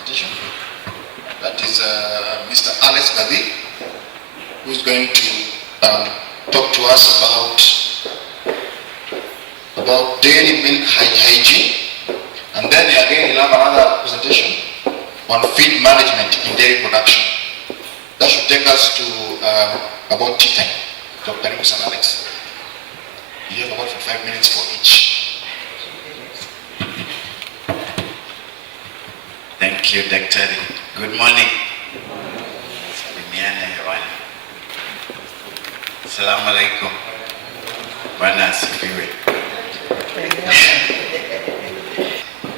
presentation. That is Mr. Alex Gadi, who is going to talk to us about dairy milk hygiene. And then again he'll have another presentation on feed management in dairy production. That should take us to about tea time. Dr. Alex. You have about 5 minutes for each. Thank you, Dr. Good morning. Salimiana hewani. Assalamu alaikum. Bwana asifiwe.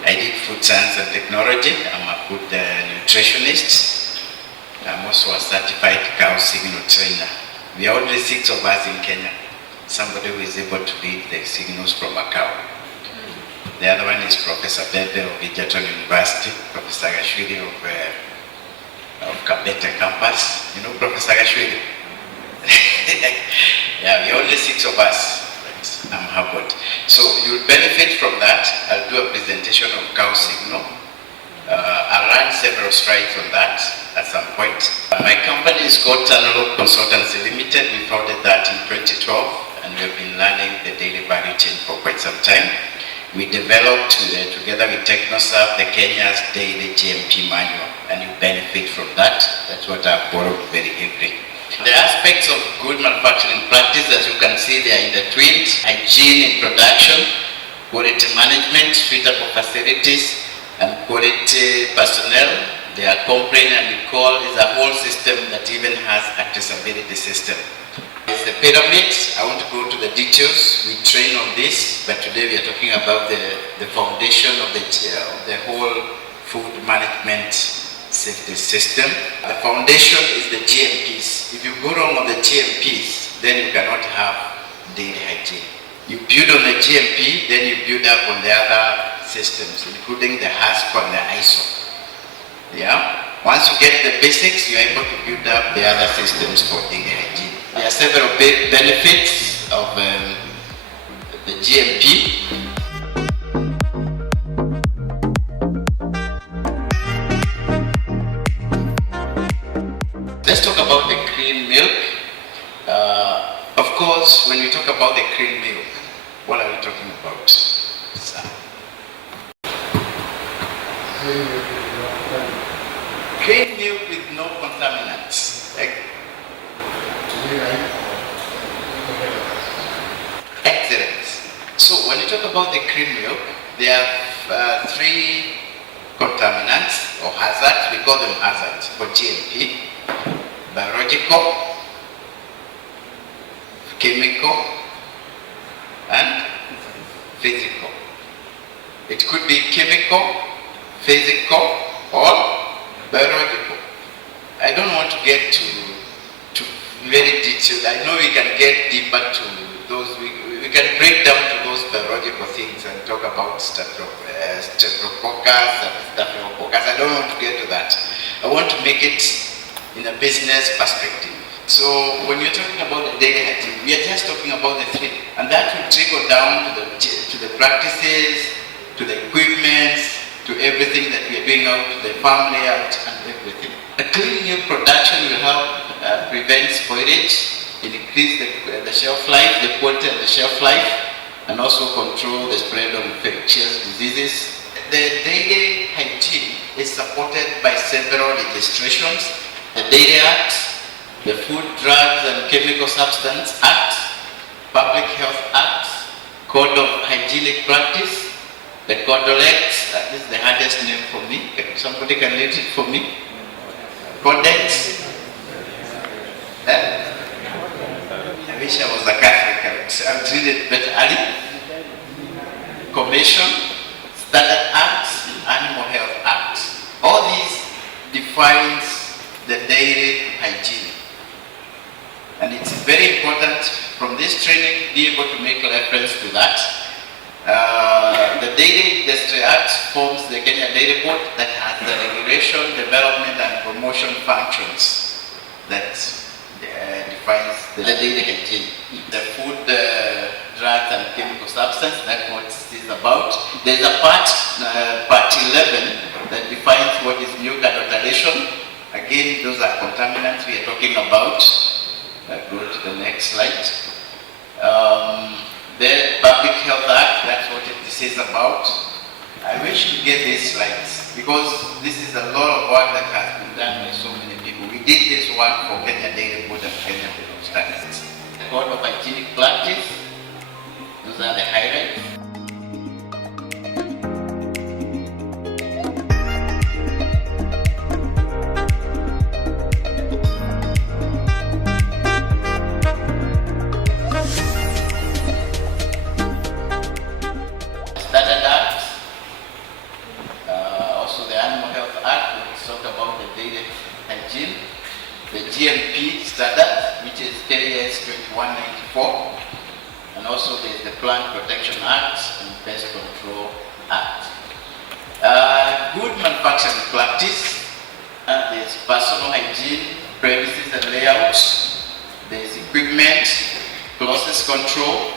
I did food science and technology. I'm a food nutritionist. I'm also a certified cow signal trainer. We are only 6 of us in Kenya. Somebody who is able to read the signals from a cow. The other one is Professor Bebe of Egerton University, Professor Gashwili of Kabete campus. You know Professor Gashwili? Yeah, we're only 6 of us. I'm humbled. So you'll benefit from that. I'll do a presentation of cow signal. I'll run several slides on that at some point. My company is called KALRO Consultancy Limited. We founded that in 2012, and we've been learning the daily value chain for quite some time. We developed, together with TechnoServe, the Kenya's daily GMP manual, and you benefit from that. That's what I've borrowed very heavily. The aspects of good manufacturing practice, as you can see, they are intertwined. Hygiene in production, quality management, suitable facilities, and quality personnel. They are complaint and recall is a whole system that even has accessibility system. It's the pyramid. I want to go to the details. We train on this, but today we are talking about the foundation of the whole food management safety system. The foundation is the GMPs. If you go wrong on the GMPs, then you cannot have daily hygiene. You build on the GMP, then you build up on the other systems, including the HASP and the ISO. Yeah? Once you get the basics, you are able to build up the other systems for daily hygiene. There are several benefits of the GMP. Let's talk about the clean milk. Of course, when we talk about the clean milk, what are we talking about? Clean milk with no contaminants. Excellent. So when you talk about the clean milk, there are 3 contaminants or hazards. We call them hazards for GMP: biological, chemical, and physical. It could be chemical, physical, or biological. I don't want to get to very detailed. I know we can get deeper to those. We can break down to those biological things and talk about streptococcus and staphylococcus. I don't want to get to that. I want to make it in a business perspective. So when you're talking about the daily hygiene, we are just talking about the 3, and that will trickle down to the practices, to the equipment, to everything that we are doing out, to the farm layout and everything. A clean milk production will help prevent spoilage, increase the shelf life, the quality of the shelf life, and also control the spread of infectious diseases. The daily hygiene is supported by several legislations: the Dairy Act, the Food, Drugs and Chemical Substance Act, Public Health Act, Code of Hygienic Practice, the Codex. This is the hardest name for me. Somebody can read it for me. Codex. I wish I was a Catholic. I'll read it better. Ali. Commission, Standard Act, Animal Health Act. All these defines the daily hygiene. very important from this training be able to make reference to that. The Dairy Industry Act forms the Kenya Dairy Board that has the regulation, development and promotion functions that defines the dairy hygiene. The food, drugs and chemical substance, that's what this is about. There's a part 11, that defines what is milk adulteration. Again, those are contaminants we are talking about. Go to the next slide. The Public Health Act, that's what this is about. I wish to get these slides because this is a lot of work that has been done by so many people. We did this work for Kenya Dairy Board and Kenya Bureau of Standards. Code of Hygienic Practice, those are the highlights. The GMP standard, which is KS 2194, and also there's the Plant Protection Act and Pest Control Act. Good manufacturing practice, there's personal hygiene, premises and layouts, there's equipment, process control,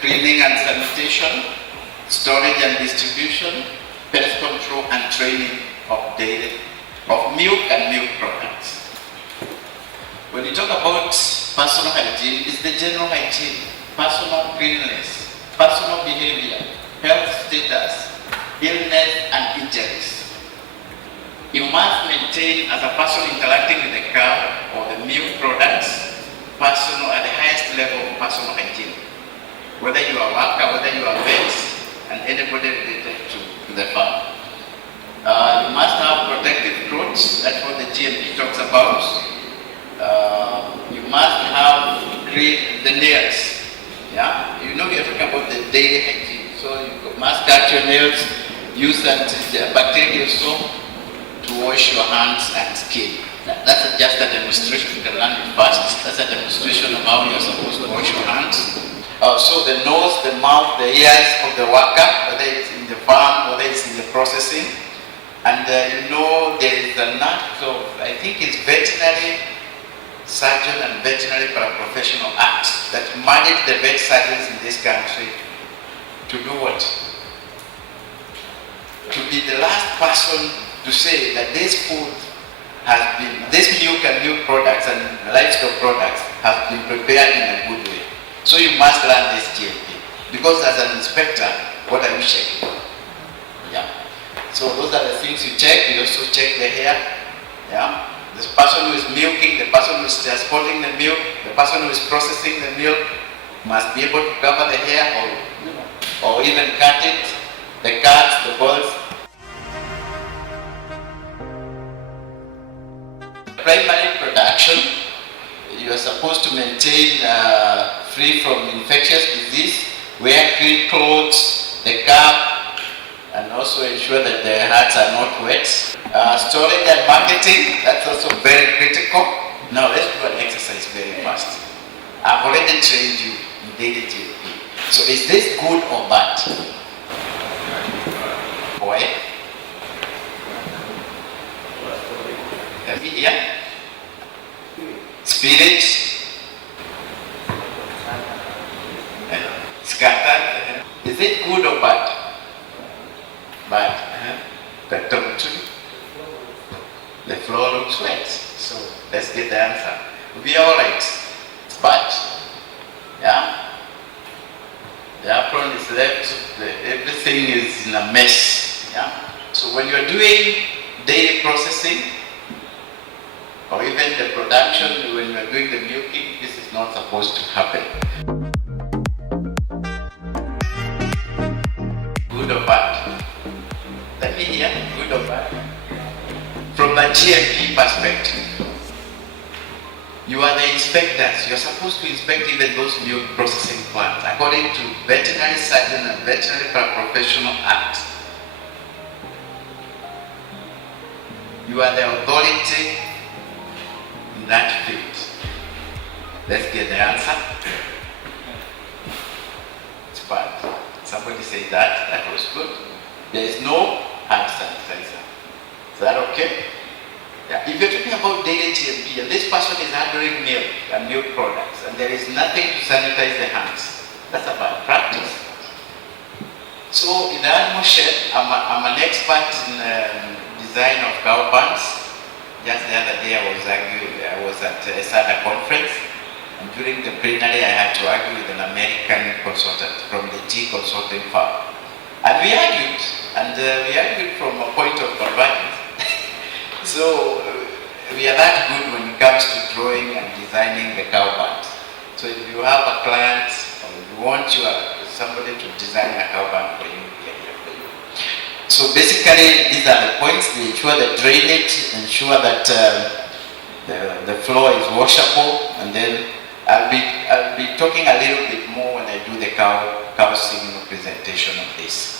cleaning and sanitation, storage and distribution, pest control and training of milk and milk products. When you talk about personal hygiene, it's the general hygiene, personal cleanliness, personal behavior, health status, illness and injuries. You must maintain, as a person interacting with the cow or the milk products, personal at the highest level of personal hygiene. Whether you are a worker, whether you are a vet, and anybody related to the farm. You must have protective clothes, that's what the GMP talks about. You must have the nails. Yeah, you know you're talking about the daily hygiene. So you must cut your nails, use bacterial soap to wash your hands and skin. That's just a demonstration. You can learn it fast. That's a demonstration of how you're supposed to wash your hands. So the nose, the mouth, the ears of the worker, whether it's in the farm, whether it's in the processing. And you know there is a act of, I think it's Veterinary Surgeon and Veterinary Paraprofessional Act that mandates the vet surgeons in this country to do what? To be the last person to say that this food has been, this milk and milk products and livestock products have been prepared in a good way. So you must learn this GMP. Because as an inspector, what are you checking? Yeah. So those are the things you check. You also check the hair. Yeah. The person who is milking, the person who is transporting the milk, the person who is processing the milk must be able to cover the hair or even cut it, the cuts, the balls. Primary production, you are supposed to maintain free from infectious disease, wear clean clothes, the cap, and also ensure that the hats are not wet. Storage and marketing, that's also very critical. Now let's do an exercise very fast. I've already trained you in daily GMP. So is this good or bad? Boy? Yeah? Spirit? Scattered? Is it good or bad? Bad. The floor looks wet, so let's get the answer. We'll be alright. It's bad. Yeah? The apron is left, everything is in a mess. Yeah? So when you're doing daily processing, or even the production, when you're doing the milking, this is not supposed to happen. Good or bad? Let me hear, good or bad? From the GMP perspective, you are the inspectors. You're supposed to inspect even those milk processing plants according to Veterinary Surgeon and Veterinary Paraprofessional Act. You are the authority in that field. Let's get the answer. It's bad. Somebody said that. That was good. There is no hand sanitizer. Is that okay? Yeah. If you're talking about daily TMP, and this person is handling milk and milk products, and there is nothing to sanitize the hands, that's a bad practice. So in the animal shed, I'm an expert in design of cow barns. Just the other day I was at a SADA conference, and during the plenary I had to argue with an American consultant from the G consulting firm. And we argued from a point of convergence. So we are that good when it comes to drawing and designing the cow barns. So if you have a client or you want somebody to design a cow barn for you, we are here for you. So basically these are the points. They ensure the drainage, ensure that the floor is washable, and then I'll be talking a little bit more when I do the cow signal presentation of this.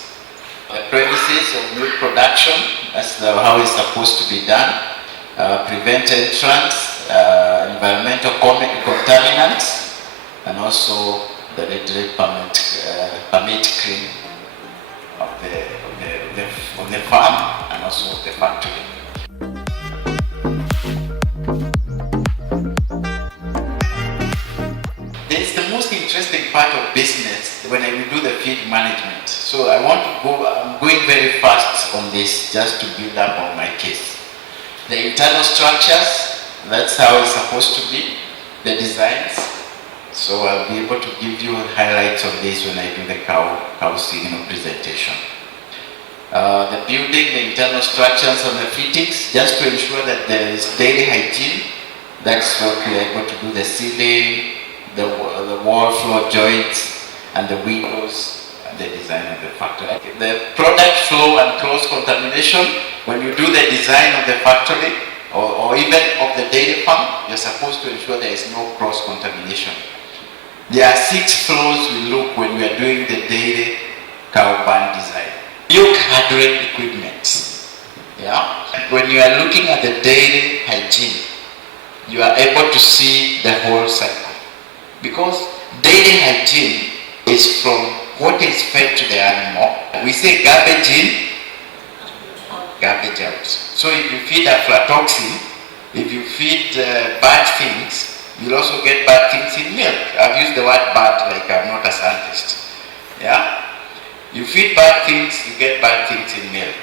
The premises of milk production, that's how it's supposed to be done. Prevent entrance, environmental contaminants, and also the regulatory permit clean of the farm and also of the factory. This is the most interesting part of business when I will do the feed management. So I'm going very fast on this just to build up on my case. The internal structures, that's how it's supposed to be. The designs. So I'll be able to give you highlights of this when I do the cow signal presentation. The building, the internal structures and the fittings, just to ensure that there is daily hygiene. That's what we are able to do, the ceiling, the wall floor joints, and the windows, and the design of the factory. The product flow and cross-contamination, when you do the design of the factory, or even of the dairy farm, you're supposed to ensure there is no cross-contamination. There are 6 floors we look when we are doing the dairy cow barn design. Milk handling equipment. Yeah? When you are looking at the dairy hygiene, you are able to see the whole cycle. Because dairy hygiene is from what is fed to the animal. We say garbage in, garbage out. So if you feed aflatoxin, if you feed bad things, you'll also get bad things in milk. I've used the word bad like I'm not a scientist. Yeah? You feed bad things, you get bad things in milk.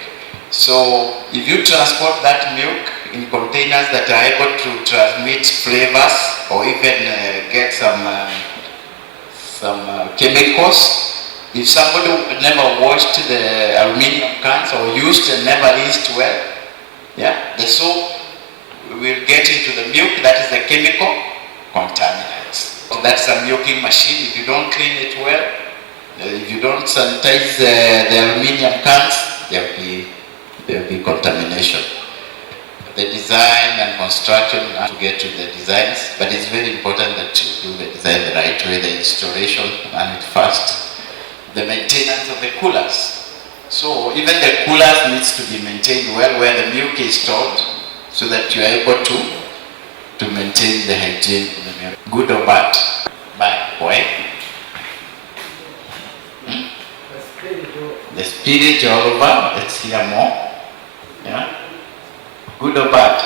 So if you transport that milk in containers that are able to transmit flavors or even get some chemicals, if somebody never washed the aluminium cans or used and never rinsed well, yeah, the soap will get into the milk. That is the chemical contaminants. So that's a milking machine. If you don't clean it well, if you don't sanitize the aluminium cans, there will be contamination. The design and construction, to get to the designs, but it's very important that you do the design the right way, the installation, and it fast. The maintenance of the coolers. So even the coolers needs to be maintained well where the milk is stored, so that you are able to maintain the hygiene of the milk. Good or bad? Bad. Why? The spirit all over. Let's hear more. Yeah? Good or bad?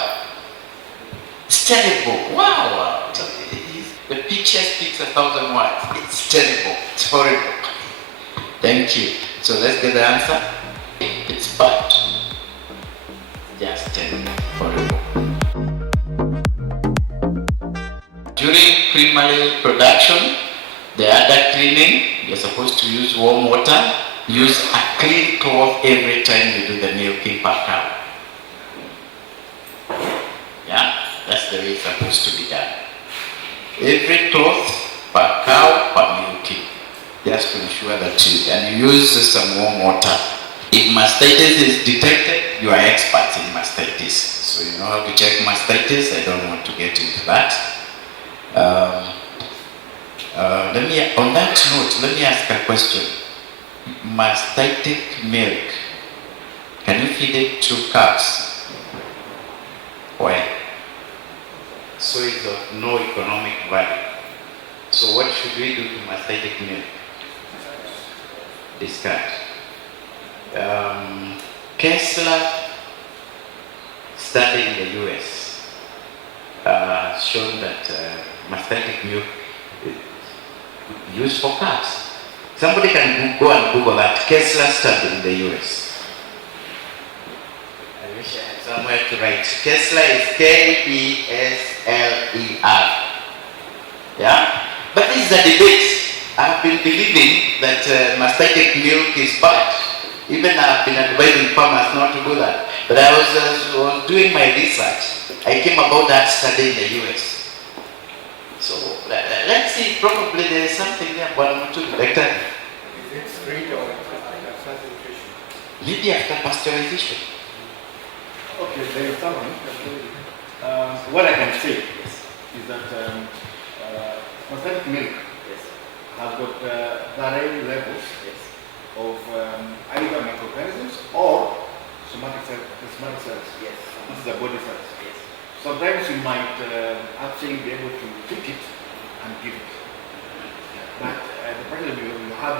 It's terrible. Wow. The picture speaks 1,000 words. It's terrible. It's horrible. Thank you. So let's get the answer. It's bad. Just terrible. Horrible. During primary production, the under cleaning, you're supposed to use warm water. Use a clean cloth every time you do the milking per cow. Yeah, that's the way it's supposed to be done. Every cloth per cow per milking, just to ensure that you use some warm water. If mastitis is detected, you are experts in mastitis, so you know how to check mastitis. I don't want to get into that. On that note, let me ask a question. Mastitic milk, can you feed it to calves? Why? So it's of no economic value. So what should we do to mastitic milk? Discard. Kessler study in the US shown that mastitic milk is used for cats. Somebody can go and Google that. Kessler study in the US. I wish I had somewhere to write. Kessler is K-E-S-L-E-R. Yeah? But this is a debate. I've been believing that mastitic milk is bad. Even I've been advising farmers not to do that. But I was doing my research. I came about that study in the US. So let's see, probably there is something there, but I'm to better. Is it straight or after sanitation? Maybe after pasteurization. Okay, there is something. What I can say is that synthetic milk has got varying levels of either microorganisms or somatic cells. Yes. This is a body cells. Yes. Sometimes you might actually be able to pick it and give it. But the problem you have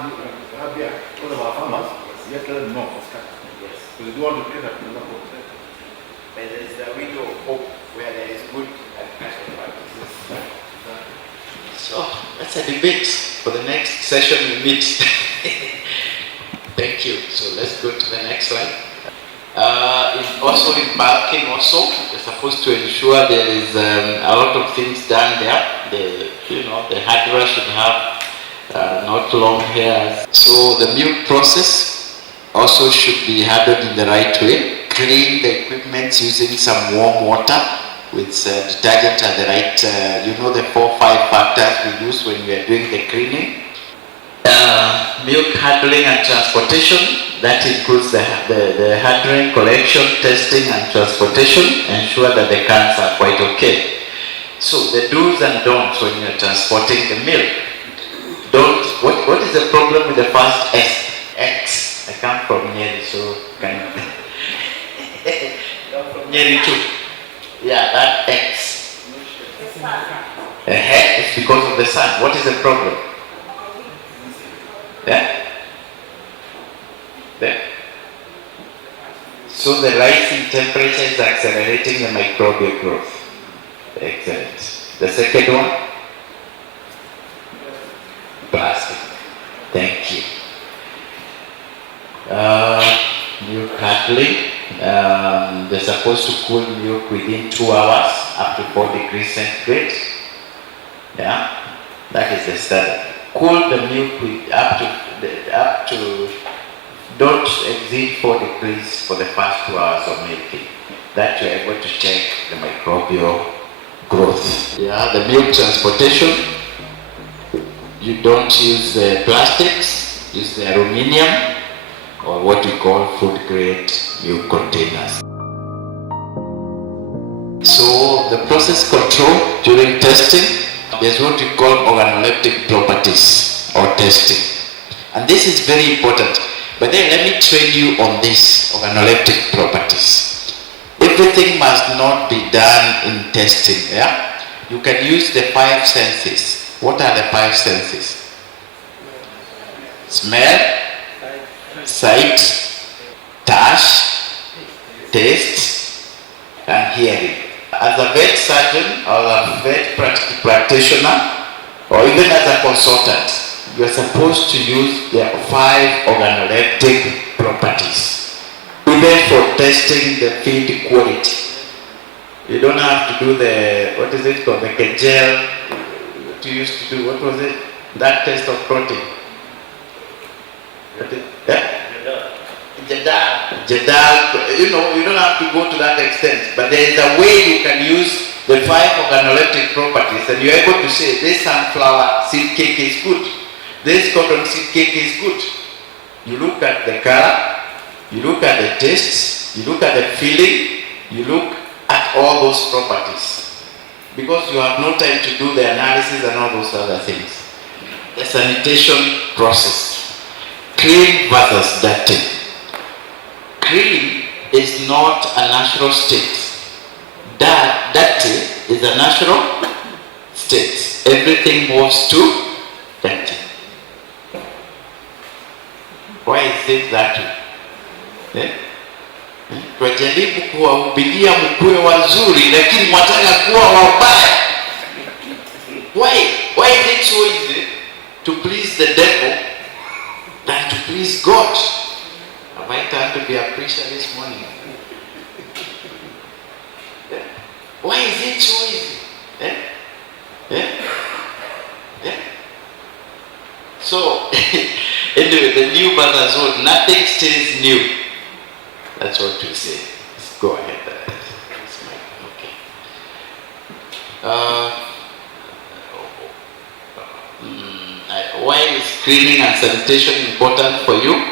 here, all of our farmers, you have to let them know what's coming. Yes. Because you don't want to get up to the level of that. But there is a window of hope where there is good agricultural practices. So that's a debate for the next session we meet. Thank you. So let's go to the next slide. Also in bulking also, we're supposed to ensure there is a lot of things done there. The handler should have not long hairs. So the milk process also should be handled in the right way. Clean the equipment using some warm water with detergent at the right, the 4-5 factors we use when we are doing the cleaning. Milk handling and transportation. That includes the handling, collection, testing and transportation. Ensure that the cans are quite okay. So the do's and don'ts when you're transporting the milk. What is the problem with the first S? X. I come from Nyeri, so can from Nyeri too. Yeah, that X. It's because of the sun. What is the problem? Yeah? There. So the rise in temperature is accelerating the microbial growth. Excellent. The second one? Plastic. Thank you. Milk handling. They're supposed to cool milk within 2 hours up to 4 degrees centigrade. Yeah, that is the standard. Cool the milk with up to don't exceed 4 degrees for the first 2 hours of milking. That you're able to check the microbial growth. Yeah, the milk transportation. You don't use the plastics, use the aluminium or what we call food grade milk containers. So the process control during testing, there's what we call organoleptic properties or testing. And this is very important. But then let me train you on this organoleptic properties. Everything must not be done in testing. Yeah? You can use the 5 senses. What are the 5 senses? Smell, sight, touch, taste, and hearing. As a vet surgeon or a vet practitioner, or even as a consultant, you are supposed to use the 5 organoleptic properties, even for testing the feed quality. You don't have to do the, what is it called, the gel, what you used to do, what was it? That test of protein. Jadal, you don't have to go to that extent, but there is a way you can use the 5 organoleptic properties and you're able to say this sunflower seed cake is good, this cotton seed cake is good. You look at the color, you look at the taste, you look at the feeling, you look at all those properties. Because you have no time to do the analysis and all those other things. The sanitation process. Clean versus dirty. Clean is not a natural state. Dirty is a natural states, everything moves to empty. Why is it that way? Twajaribu kuwahubiria mkuwe wazuri, lakini mwataka kuwa wabaya. Why is it so easy to please the devil than to please God? Have I turned to be a preacher this morning? Why is it so easy? So, anyway, the new mother's old, nothing stays new. That's what we say. Let's go ahead. Okay. Why is cleaning and sanitation important for you?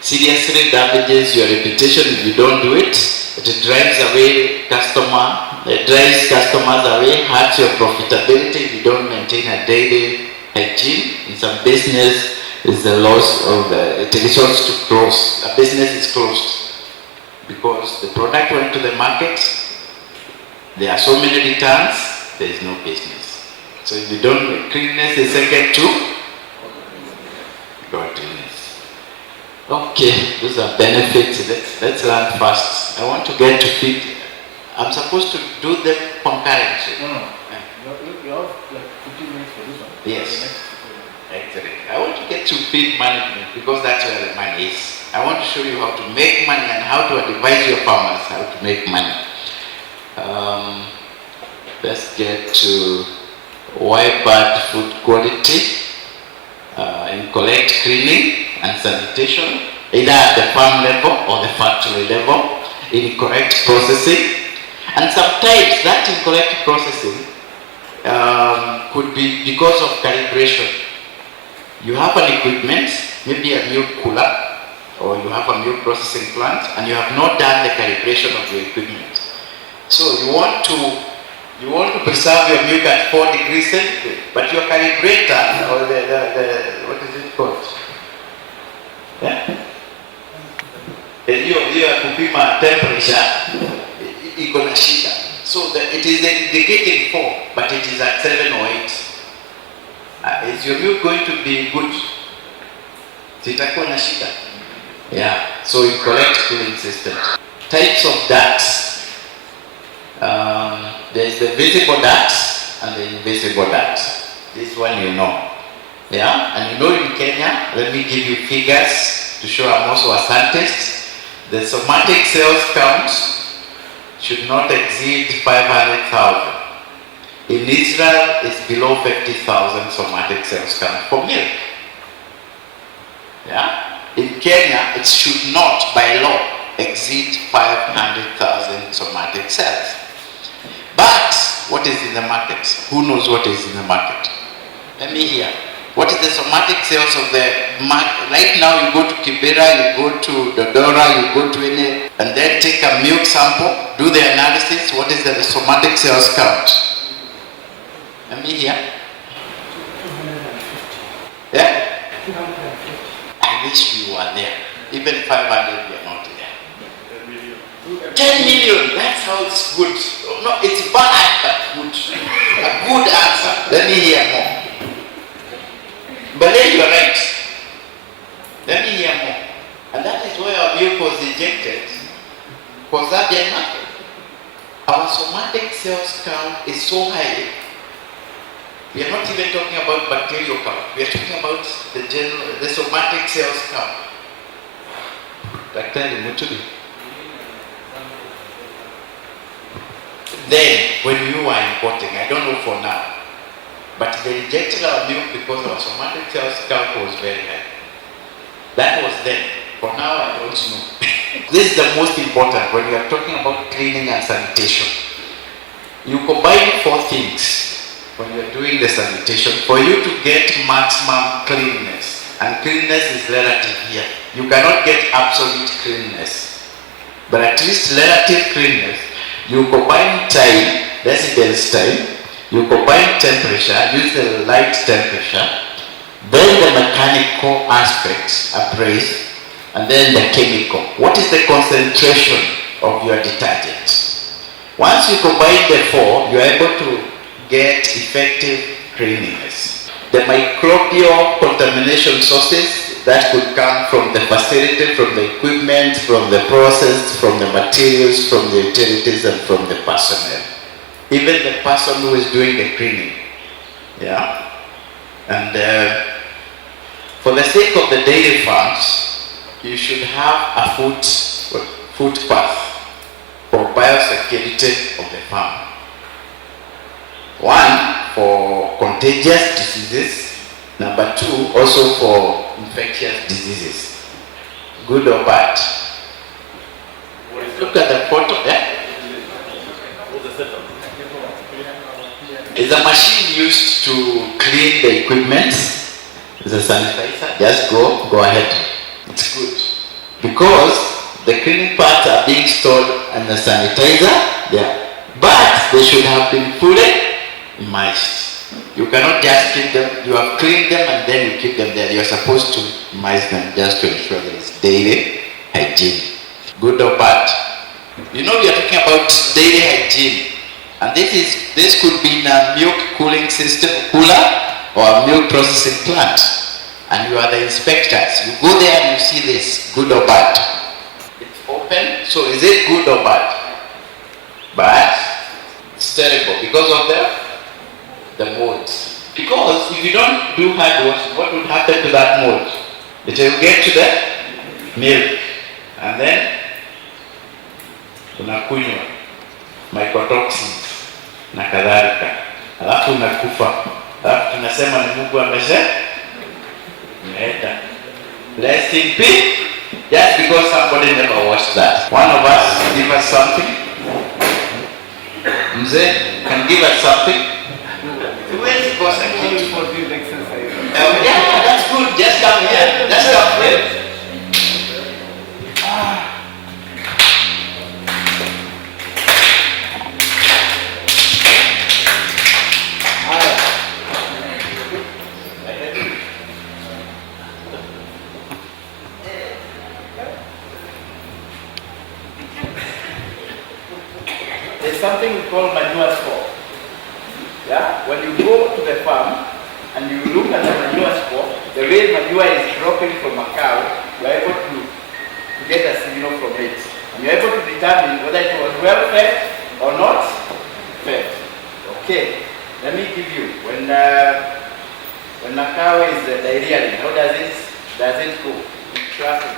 Seriously damages your reputation if you don't do it. It drives customers away, hurts your profitability if you don't maintain a daily hygiene. In some business, is the loss of it results to close. A business is closed because the product went to the market. There are so many returns. There is no business. So if you don't, cleanliness is second to godliness. Okay, those are benefits. Let's learn fast. I want to get to feed. I'm supposed to do them concurrently. No. You have like 15 minutes for this one. Yes. Excellent. I want to get to feed management because that's where the money is. I want to show you how to make money and how to advise your farmers how to make money. Let's get to why bad food quality in correct cleaning and sanitation, either at the farm level or the factory level, incorrect processing. And sometimes that incorrect processing could be because of calibration. You have an equipment, maybe a milk cooler, or you have a milk processing plant, and you have not done the calibration of your equipment. So you want to preserve your milk at 4 degrees centigrade, but your calibrator, or the what is it called? Yeah? Your kupima temperature, iko na shida. So it is indicating 4, but it is at 7 or 8. Is your milk going to be good? Sitakuwa na shida. Yeah. So you correct cooling system. Types of ducts. There is the visible duct and the invisible duct. This one you know. Yeah. And you know in Kenya, let me give you figures to show I'm also a scientist. The somatic cells count should not exceed 500,000. In Israel, it's below 50,000 somatic cells count for milk. Yeah? In Kenya, it should not, by law, exceed 500,000 somatic cells. But, what is in the market? Who knows what is in the market? Let me hear. What is the somatic cells of the market? Right now, you go to Kibera, you go to Dodora, you go to any, and then take a milk sample, do the analysis. What is the somatic cells count? Let me hear. 250. Yeah? 250. I wish we were there. Even 500, we are not there. 10 million, that's how it's good. No, it's bad, but good. A good answer. Let me hear more. But then you are right. Let me hear more. And that is why our milk was injected. For Zambian market. Our somatic cells count is so high. We are not even talking about bacterial count. We are talking about the somatic cells count. Daktari Mutuli. Then, when you are importing, I don't know for now, but they rejected our milk because our somatic cells count was very high. That was then. For now, I don't know. This is the most important when you are talking about cleaning and sanitation. You combine 4 things when you are doing the sanitation for you to get maximum cleanliness. And cleanliness is relative here. You cannot get absolute cleanliness. But at least relative cleanliness, you combine time, residence time, you combine temperature, use the light temperature, then the mechanical aspects appraised, and then the chemical. What is the concentration of your detergent? Once you combine the 4, you are able to get effective cleanliness. The microbial contamination sources that could come from the facility, from the equipment, from the process, from the materials, from the utilities, and from the personnel. Even the person who is doing the cleaning. Yeah? And for the sake of the dairy farms, you should have a footpath for biosecurity of the farm. One, for contagious diseases. Number two, also for infectious diseases. Good or bad? Look at the photo there. It's a machine used to clean the equipment. It's a sanitizer. Just go ahead. It's good. Because the cleaning parts are being stored in the sanitizer there. But they should have been fully immersed. You cannot just keep them. You have cleaned them and then you keep them there. You are supposed to immerse them just to ensure there is daily hygiene. Good or bad? You know, we are talking about daily hygiene. And this could be in a milk cooling system, cooler, or a milk processing plant. And you are the inspectors. You go there and you see this, good or bad. It's open, so is it good or bad? Bad. It's terrible because of the molds. Because if you don't do hard wash, what would happen to that mold? It will get to the milk. And then unakunywa mycotoxins na kadhalika, alafu unakufa, alafu tunasema ni Mungu amesema. Rest in peace, just because somebody never watched that. One of us give us something. Mzee can give us something. Huwezi kosa kitu. Yeah, that's good. Just come here. Just come here. There's something we call manure score. Yeah? When you go to the farm and you look at the manure score, the way manure is dropping from a cow, you are able to get a signal from it. And you are able to determine whether it was well fed or not fed. Okay, let me give you, when a cow is diarrhea, how does it go? Traffic.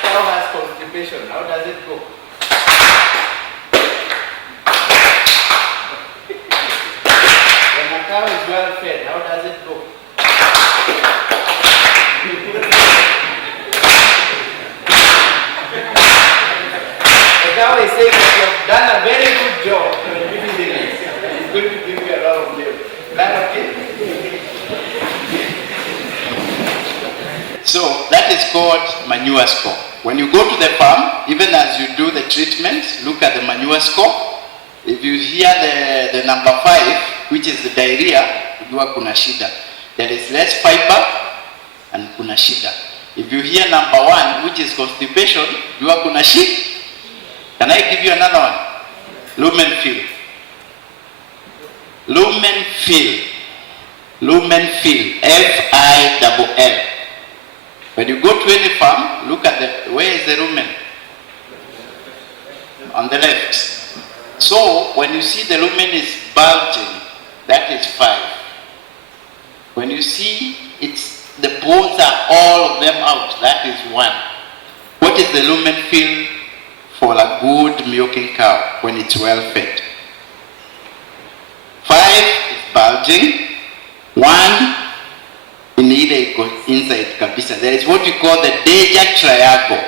Cow has constipation, how does it go? When a cow is well fed, how does it go? The cow is saying that you have done a very good job in feeding it. It's going to give you a lot of milk. Is that okay? So that is called manure score. When you go to the farm, even as you do the treatment, look at the manure score. If you hear the number 5, which is the diarrhea, jua kuna shida. There is less fiber and kuna shida. If you hear number 1, which is constipation, jua kuna shida. Can I give you another one? Lumen fill. Lumen fill. Lumen fill. F-I-L-L. When you go to any farm, look at where is the lumen? On the left. So when you see the lumen is bulging, that is 5. When you see the bones are all of them out, that is 1. What is the lumen fill for a good milking cow when it's well fed? 5 is bulging. 1 inside kabisa. There is what we call the danger triangle.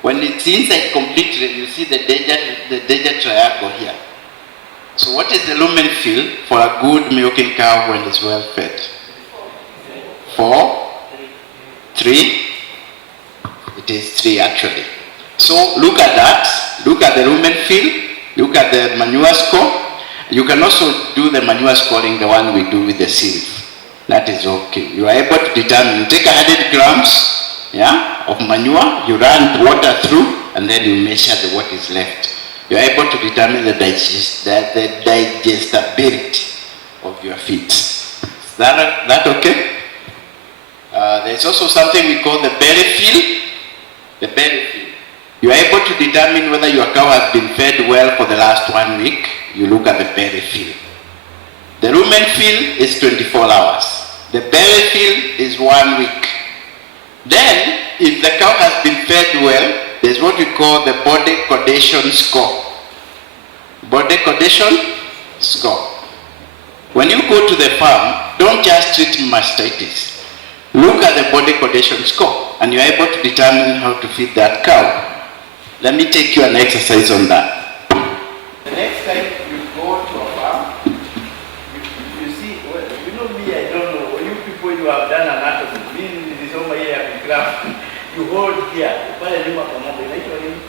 When it's inside completely, you see the danger triangle here. So what is the lumen fill for a good milking cow when it's well fed? 4, 3. It is 3 actually. So look at that. Look at the lumen fill. Look at the manure score. You can also do the manure scoring, the one we do with the sieve. That is okay. You are able to determine. You take 100 grams, of manure, you run water through, and then you measure what is left. You are able to determine the digestibility of your feed. Is that okay? There's also something we call the belly feel. The belly feel. You are able to determine whether your cow has been fed well for the last 1 week. You look at the belly feel. The rumen feel is 24 hours. The belly feel is 1 week. Then, if the cow has been fed well, there's what we call the body condition score. Body condition score. When you go to the farm, don't just treat mastitis. Look at the body condition score, and you're able to determine how to feed that cow. Let me take you an exercise on that. The next time you go to a farm, you see, well, you know me, I don't know, you people, you have done anatomy, me, this over here, I've been craft. You hold here, pale nyuma kwa ng'ombe, inaitwa nini?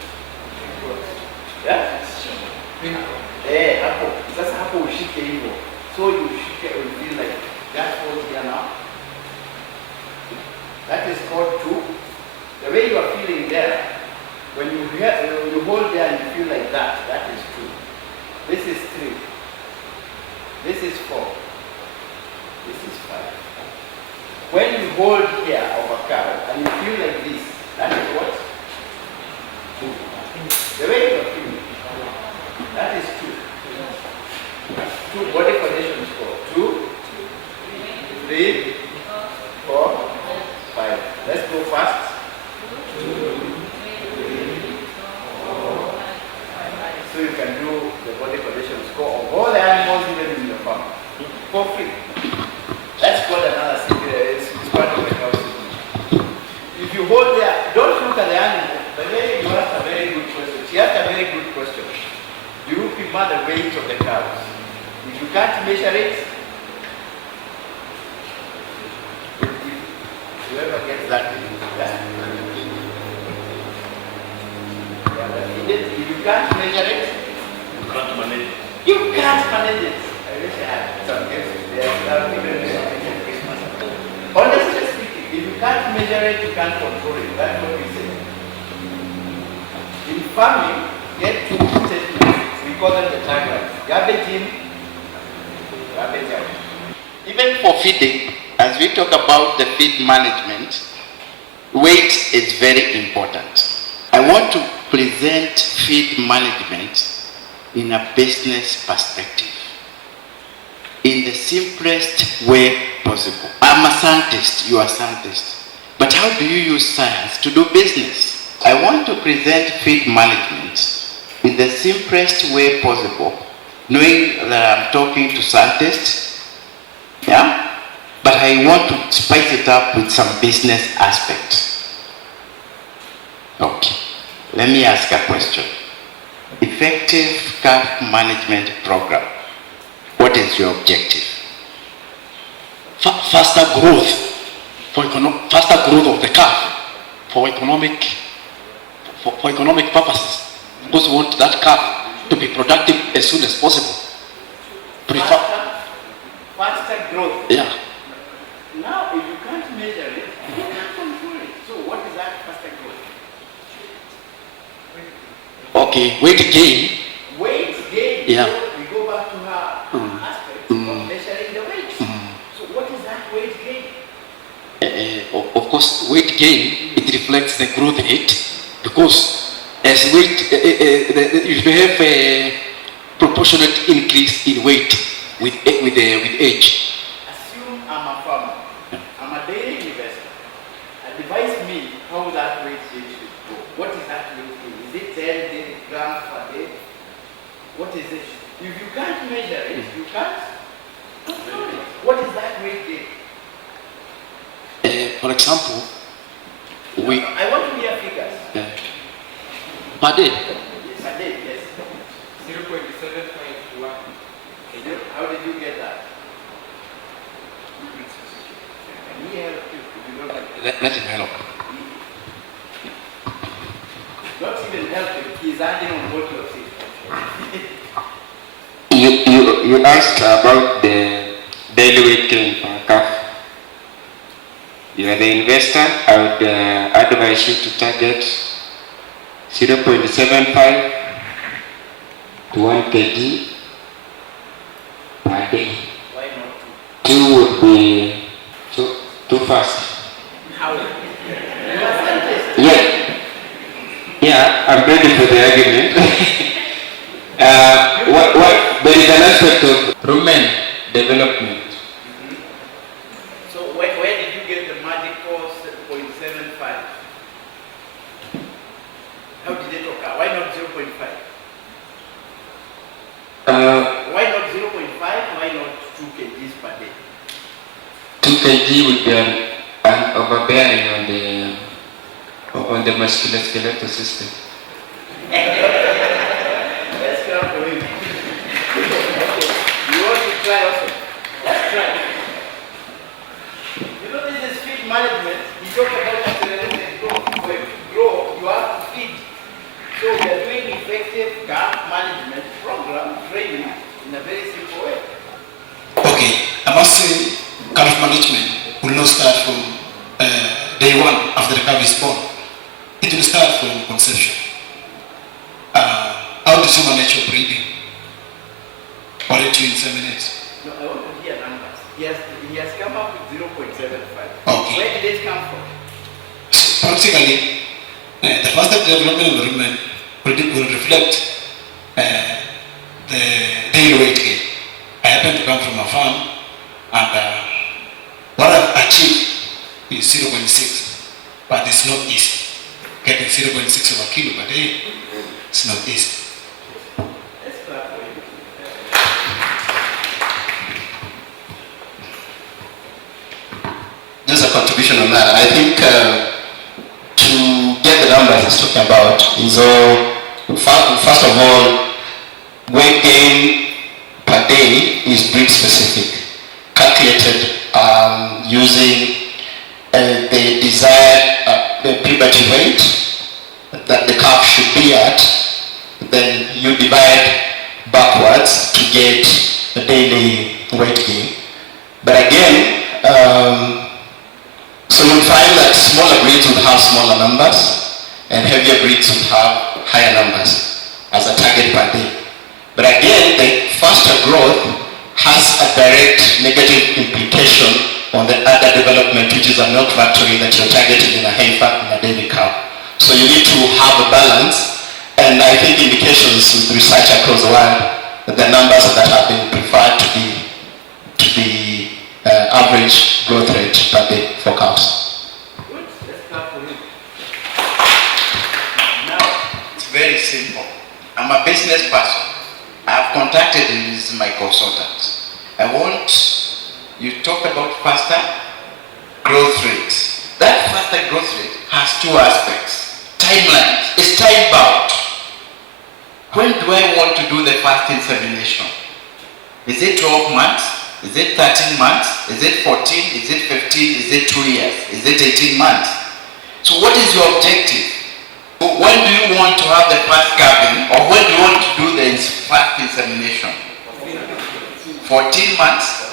Yeah? Hapo, sasa hapo ushike hivyo. So you shake it, you feel like that hold here now. That is called 2. The way you are feeling there, when you hold there and you feel like that, that is 2. This is 3. This is 4. This is 5. When you hold here of a cow and you feel like this, that is what? 2. The way you are feeling, that is 2. 2 body condition score. 2, 3, 4, 5. Let's go fast. 2, 3, 4, 5. So you can do the body condition score of all the animals even in your farm for free. That's called another secret. It's part of the cow system. If you hold there, don't look at the animal. But then you asked a very good question. She asked a very good question. You remember the weight of the cows. If you can't measure it, whoever gets that, if you can't measure it, you can't manage it. You can't manage it. I wish I had some gifts. Honestly speaking, if you can't measure it, you can't control it. That's what we say. In farming, get 2 statements. We call them the taglines. Garbage in, garbage out. Even for feeding, as we talk about the feed management, weight is very important. I want to present feed management in a business perspective, in the simplest way possible. I'm a scientist, you are a scientist. But how do you use science to do business? I want to present feed management in the simplest way possible, knowing that I'm talking to scientists, yeah? But I want to spice it up with some business aspects. Okay, let me ask a question. Effective calf management program. What is your objective? Faster growth faster growth of the calf for economic purposes. Because we want that calf to be productive as soon as possible. Faster growth. Yeah. Now, if you can't measure it, you can't control it. So, what is that faster growth? Okay, weight gain. Weight gain. Yeah. So we go back to her aspect of measuring the weight. So, what is that weight gain? Of course, weight gain, it reflects the growth rate, because as weight, you have a proportionate increase in weight with age. Assume I'm a farmer, I'm a dairy investor. Advise me how that weight gain should go. What is that weight gain? Is it 10 grams per day? What is it? If you can't measure it, you can't control it. What is that weight gain? For example, I want to hear figures. Per day. Per day, yes. 0.751. How did you get that? Can he help you if you don't like it? Let him help. Not even help him, he's adding on what you have said. You asked about the daily weight gain for a calf. You are the investor. I would advise you to target 0.75 to 1 kg per day. Why not 2? 2 would be too fast. How? You are scientist. Yeah, I'm ready for the argument. There is an aspect of rumen development. So where did you get the magical 0.75? How did it occur? Why not 0.5? Why not 0.5? Why not 2 kgs per day? 2 kg would be an overbearing on the musculoskeletal system. Let's go for him. Okay. You want to try also? Let's try. You know, this is feed management. You talk about accelerated growth. When you grow, you have to feed. So we are doing effective calf management program training in a very simple way. Okay, I must say calf management will not start from day one after the calf is born. It will start from conception. How do you manage your breeding? Or to inseminate? No, I want to hear numbers. He has come up with 0.75. Okay. Where did it come from? So practically, the faster development of the rumen will reflect the daily weight gain. I happen to come from a farm, and what I've achieved is 0.6, but it's not easy. Getting 0.6 of a kilo per day, it's not easy. Let's clap for him. Just a contribution on that. I think to get the numbers he's talking about is first of all, weight gain per day is breed specific, calculated using the desired puberty weight that the calf should be at. Then you divide backwards to get the daily weight gain. But again, so you'll find that smaller breeds would have smaller numbers and heavier breeds would have higher numbers as a target per day. But again, the faster growth has a direct negative implication on the other development, which is a milk factory that you're targeting in a heifer and a dairy cow. So you need to have a balance, and I think indications with research across the world that the numbers that have been preferred to be average growth rate per day for cows. Good. Let's clap for him. Now, it's very simple. I'm a business person. I've contacted him as my consultant. I want you talk about faster growth rates. That faster growth rate has two aspects. Timelines. It's time bound. When do I want to do the first insemination? Is it 12 months? Is it 13 months? Is it 14? Is it 15? Is it 2 years? Is it 18 months? So what is your objective? When do you want to have the first calving, or when do you want to do the first insemination? 14 months?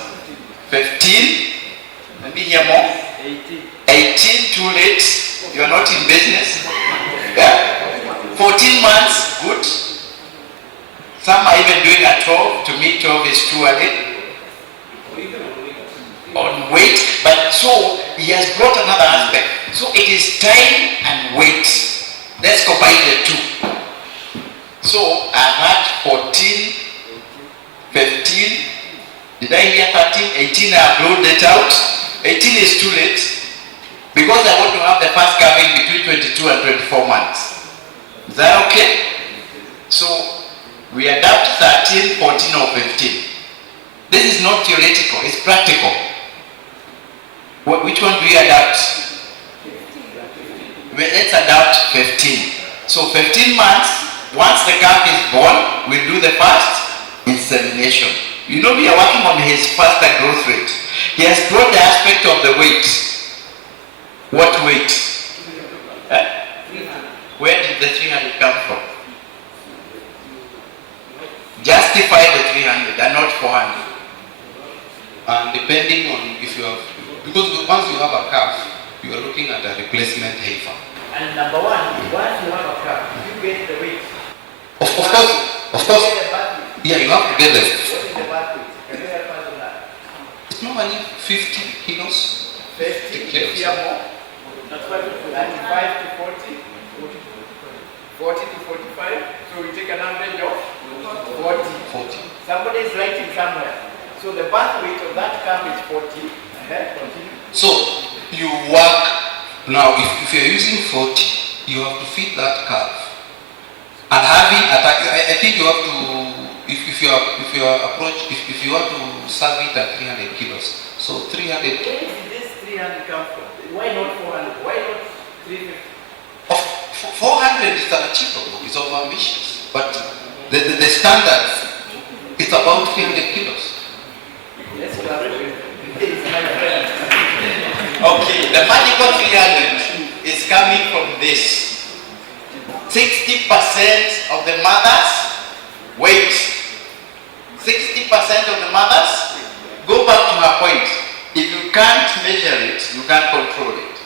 15? Let me hear more. 18, too late. You're not in business. Yeah. 14 months, good. Some are even doing at 12. To me, 12 is too early. On weight, but so he has brought another aspect. So it is time and weight. Let's combine the two. So I've had 14, 15. Did I hear 13? 18, I've rolled it out. 18 is too late because I want to have the first calving between 22 and 24 months. Is that okay? So we adapt 13, 14 or 15. This is not theoretical, it's practical. Which one do we adapt? Let's adapt 15. So 15 months, once the calf is born, we'll do the first insemination. You know, we are working on his faster growth rate. He has brought the aspect of the weight. What weight? Where did the 300 come from? Justify the 300 and not 400. And depending on if you have, because once you have a calf, you are looking at a replacement heifer. And number one, once you have a calf, get the weight? Of course, Get the birth weight. yeah, you have to get What the, is the birth weight? Can you help us with that? it's normally 50 kilos. 50 kilos. here more. 35 to 40. 40 to 45. So we take an average of 40. 40. Somebody is writing somewhere. So the birth weight of that calf is 40. Continue. So you work now. If you're using 40, you have to feed that calf. And having I think you have to if you want to serve it at 300 kilos. So 300. Where did this 300 come from? Why not 400? Why not 350? 400 is unachievable. It's overambitious. But the standard is about 300 kilos. Let's clap for it. It's my friend. Okay, the magical 300 is coming from this. 60% of the mothers weight. 60% of the mothers, go back to her point. If you can't measure it, you can't control it.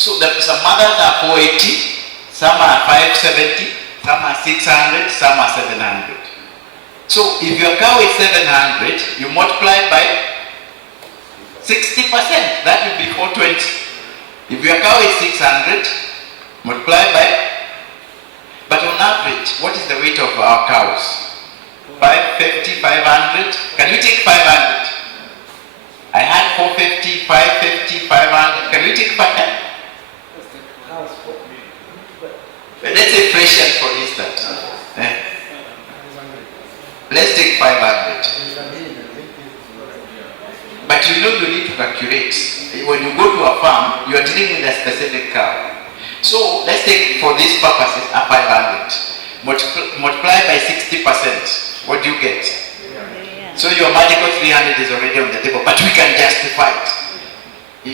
So some mothers are 480, some are 570, some are 600, some are 700. So if your cow is 700, you multiply by 60%, that will be 420. If your cow is 600, multiply by, but on average, what is the weight of our cows? 550, 500. Can we take 500? I had 450, 550, 500. Can we take 500? Let's say Frisian for instance. Let's take 500. But you know you need to calculate. When you go to a farm, you are dealing with a specific cow. So let's take for these purposes a 500. Multiply by 60%. What do you get? So your magical 300 is already on the table, but we can justify it.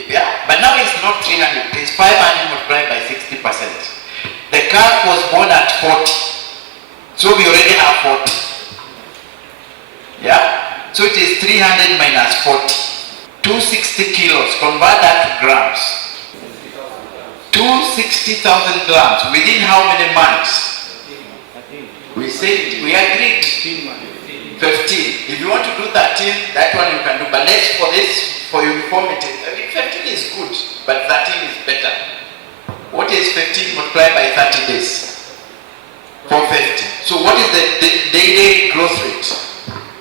Yeah, but now it's not 300, it's 500 multiplied by 60%. The calf was born at 40, so we already have 40. Yeah, so it is 300 minus 40. 260 kilos, convert that to grams. 260,000 grams, within how many months? We said, we agreed. 15. If you want to do 13, that one you can do. But let's, for uniformity, I mean 15 is good, but 13 is better. What is 15 multiplied by 30 days? 450. So what is the daily growth rate?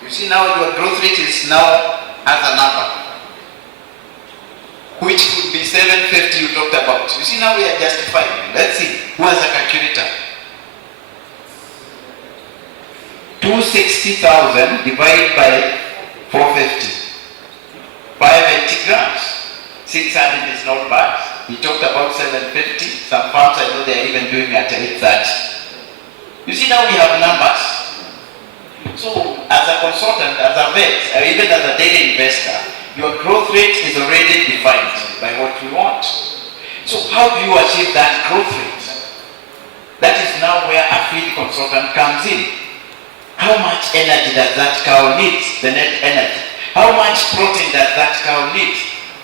You see now your growth rate is now as a number, which could be 750 you talked about. You see now we are justifying. Let's see, who has a calculator? 260,000 divided by 450. 580 grams. 600 is not bad. We talked about 750. Some farms I know they are even doing at 830. You see now we have numbers. So as a consultant, as a vet, or even as a daily investor, your growth rate is already defined by what we want. So how do you achieve that growth rate? That is now where a feed consultant comes in. How much energy does that cow need? The net energy. How much protein does that cow need?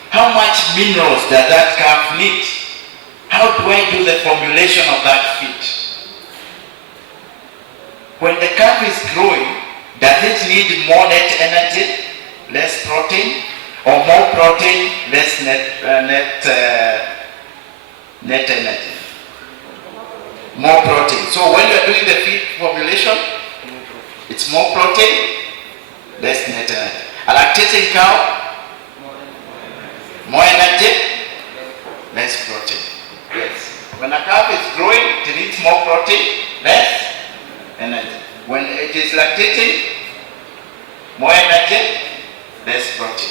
How much minerals does that calf need? How do I do the formulation of that feed? When the calf is growing, does it need more net energy, less protein, or more protein, less net energy? More protein. So when you are doing the feed formulation, it's more protein, less net energy. A lactating cow, more energy, less protein. Yes. When a calf is growing, it needs more protein, less energy. When it is lactating, more energy, less protein.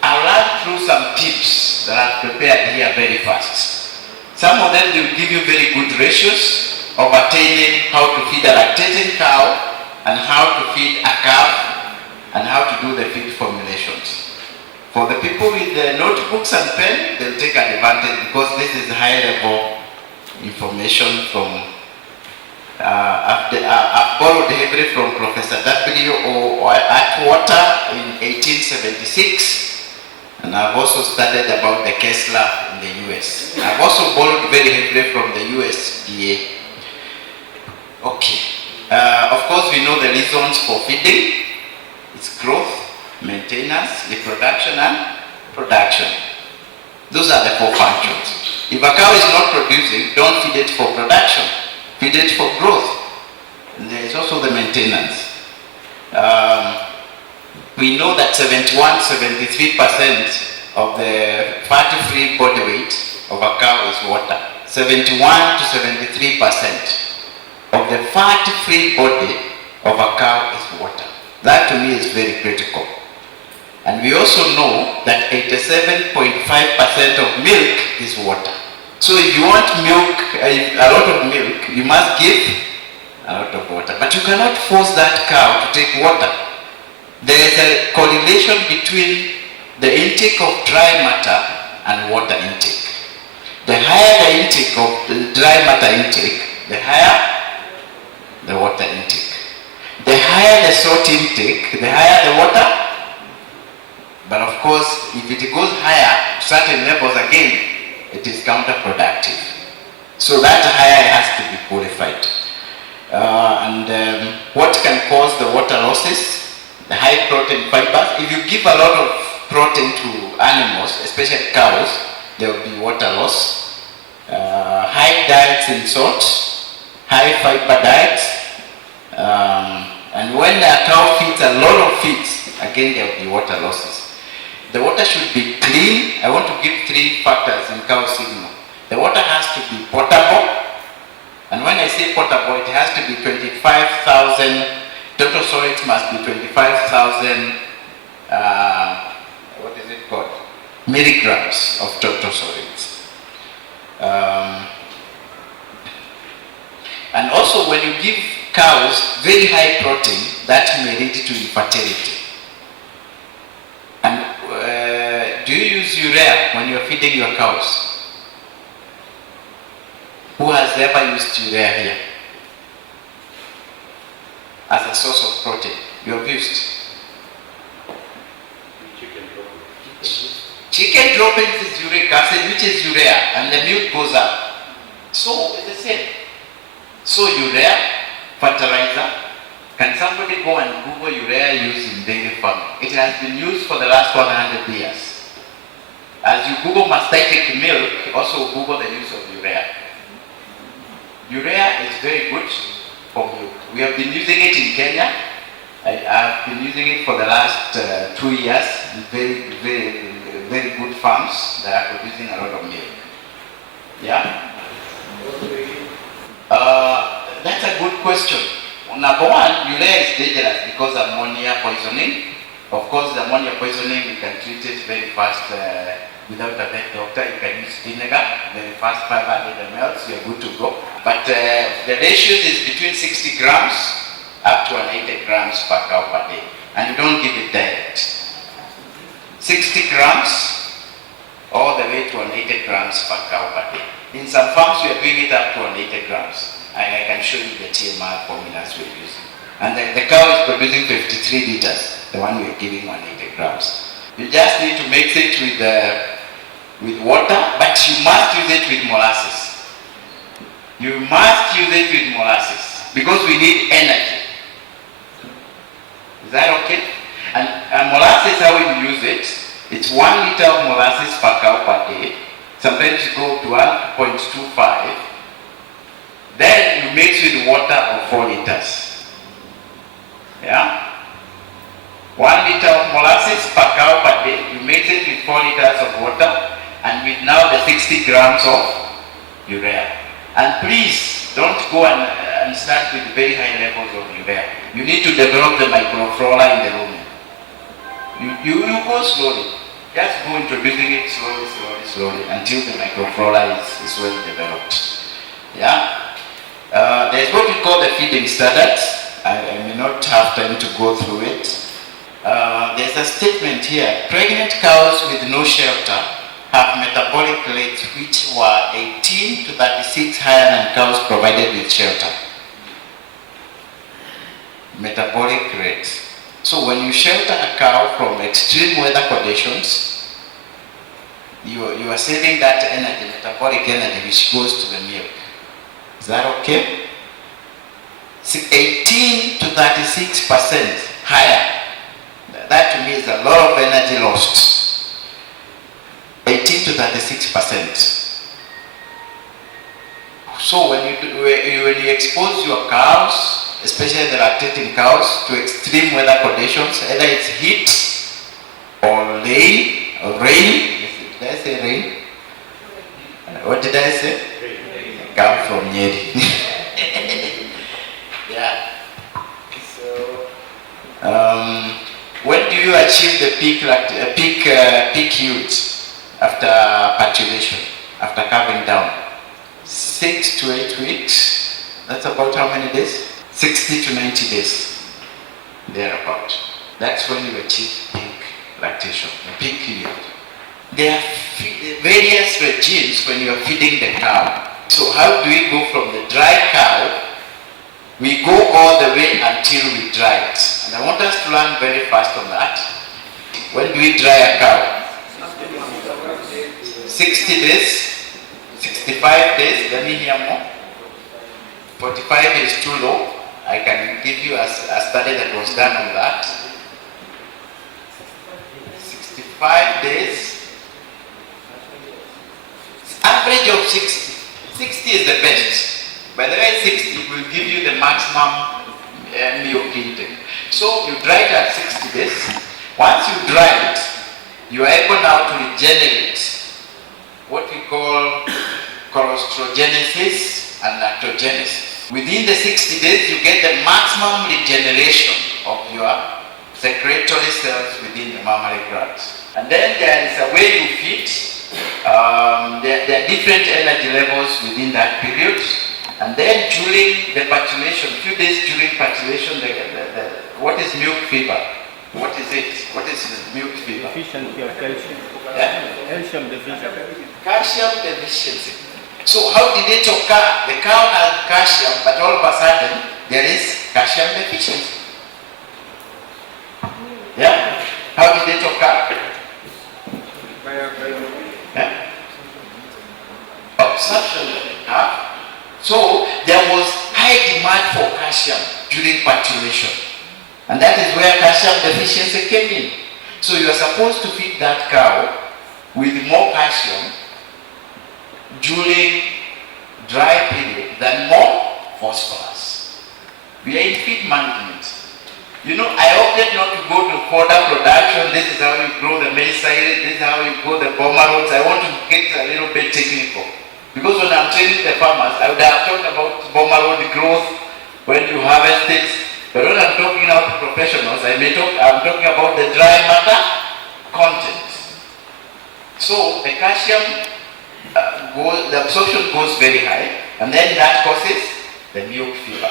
I'll run through some tips that I've prepared here very fast. Some of them will give you very good ratios of attaining how to feed a lactating cow, and how to feed a calf, and how to do the feed formulations. For the people with the notebooks and pen, they'll take advantage because this is high level information from, I've borrowed heavily from Professor W.O. Atwater in 1876, and I've also studied about the Kessler in the US. I've also borrowed very heavily from the USDA. Okay. Of course, we know the reasons for feeding. It's growth, maintenance, reproduction, and production. Those are the 4 functions. If a cow is not producing, don't feed it for production. Feed it for growth. And there is also the maintenance. We know that 71-73% of the fat-free body weight of a cow is water. 71-73% of the fat-free body of a cow is water. That to me is very critical. And we also know that 87.5% of milk is water. So if you want milk, a lot of milk, you must give a lot of water. But you cannot force that cow to take water. There is a correlation between the intake of dry matter and water intake. The higher the intake of the dry matter intake, the higher the water intake. The higher the salt intake, the higher the water. But of course, if it goes higher to certain levels again, it is counterproductive. So that higher has to be purified. What can cause the water losses? The high protein fibers. If you give a lot of protein to animals, especially cows, there will be water loss. High diets in salt, high fiber diets. And when a cow feeds a lot of feeds, again there will be water losses. The water should be clean. I want to give 3 factors in cow signal. The water has to be potable. And when I say potable, it has to be 25,000, total solids must be 25,000, what is it called? Milligrams of total solids. And also when you give cows very high protein, that may lead to infertility. And do you use urea when you're feeding your cows? Who has ever used urea here as a source of protein? You have used chicken droppings is uric acid, which is urea, and the milk goes up. So it's the same. So urea, fertilizer. Can somebody go and Google urea used in dairy farming? It has been used for the last 100 years. As you Google mastitic milk, also Google the use of urea. Urea is very good for milk. We have been using it in Kenya. I have been using it for the last 2 years in very good farms that are producing a lot of milk. Yeah? That's a good question. Number one, urea is dangerous because of ammonia poisoning. Of course, the ammonia poisoning, you can treat it very fast without a vet doctor. You can use vinegar, very fast, 500 ml, you're good to go. But the ratio is between 60 grams up to 80 grams per cow per day. And you don't give it direct. 60 grams all the way to 80 grams per cow per day. In some farms, we are doing it up to 80 grams. I can show you the TMR formulas we're using. And the cow is producing 53 liters, the one we're giving 180 grams. You just need to mix it with water, but you must use it with molasses. You must use it with molasses because we need energy. Is that okay? And molasses, how we use it, it's 1 liter of molasses per cow per day. Sometimes you go to 1.25. Then you mix with water of 4 liters. Yeah? 1 liter of molasses per cow per day. You mix it with 4 liters of water and with now the 60 grams of urea. And please don't go and start with very high levels of urea. You need to develop the microflora in the rumen. You go slowly. Just go introducing it slowly until the microflora is well developed. Yeah? There's what we call the feeding standards. I may not have time to go through it. There's a statement here. Pregnant cows with no shelter have metabolic rates which were 18 to 36 higher than cows provided with shelter. Metabolic rates. So when you shelter a cow from extreme weather conditions, you are saving that energy, metabolic energy, which goes to the milk. Is that okay? 18 to 36% higher. That to me is a lot of energy lost. 18 to 36%. So when you expose your cows, especially the lactating cows, to extreme weather conditions, either it's heat or rain. Did I say rain? What did I say? Come from Nyeri. Yeah. So, when do you achieve the peak yield after patulation, after calving down? 6 to 8 weeks. That's about how many days? 60 to 90 days. Thereabout. That's when you achieve peak lactation, the peak yield. There are various regimes when you are feeding the cow. So how do we go from the dry cow? We go all the way until we dry it. And I want us to learn very fast on that. When do we dry a cow? 60 days, 65 days, let me hear more. 45 is too low. I can give you a study that was done on that. 65 days. Average of 60. 60 is the best. By the way, 60 will give you the maximum milk intake. So you dry it at 60 days. Once you dry it, you are able now to regenerate what we call colostrogenesis and lactogenesis. Within the 60 days, you get the maximum regeneration of your secretory cells within the mammary gland. And then there is a way you feed. There are different energy levels within that period. And then during the patulation, a few days during patulation, what is milk fever? What is it? What is milk fever? Deficiency of calcium. Yeah? Calcium deficiency. Calcium deficiency. So how did it occur? The cow has calcium, but all of a sudden there is calcium deficiency. Yeah? How did it occur? Yeah? Absorption. So there was high demand for calcium during patulation. And that is where calcium deficiency came in. So you are supposed to feed that cow with more calcium during dry period than more phosphorus. We are in feed management. You know, I opted not to go to fodder production. This is how you grow the maize silage. This is how you grow the bomber roots. I want to get a little bit technical. Because when I'm training the farmers, I would have talked about bomber root growth when you harvest it. But when I'm talking now to professionals, I'm talking about the dry matter content. So the calcium, the absorption goes very high, and then that causes the milk fever.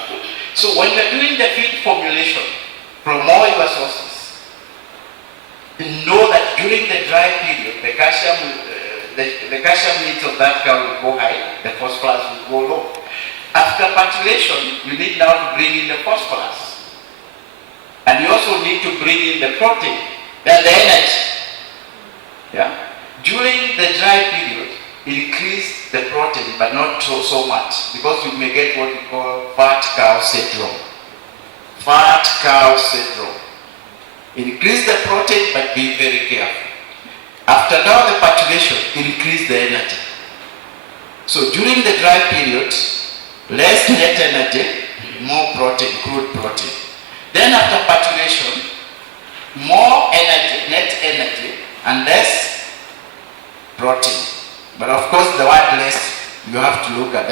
So when you're doing the feed formulation from all your sources, you know that during the dry period, the calcium needs of that cow will go high, the phosphorus will go low. After patulation, you need now to bring in the phosphorus. And you also need to bring in the protein and the energy. Yeah? During the dry period, increase the protein, but not so much, because you may get what we call fat cow syndrome. Fat cow syndrome. Increase the protein, but be very careful. After now the patulation, increase the energy. So during the dry period, less net energy, more protein, crude protein. Then after patulation, more energy, net energy, and less protein. But of course, the word less, you have to look at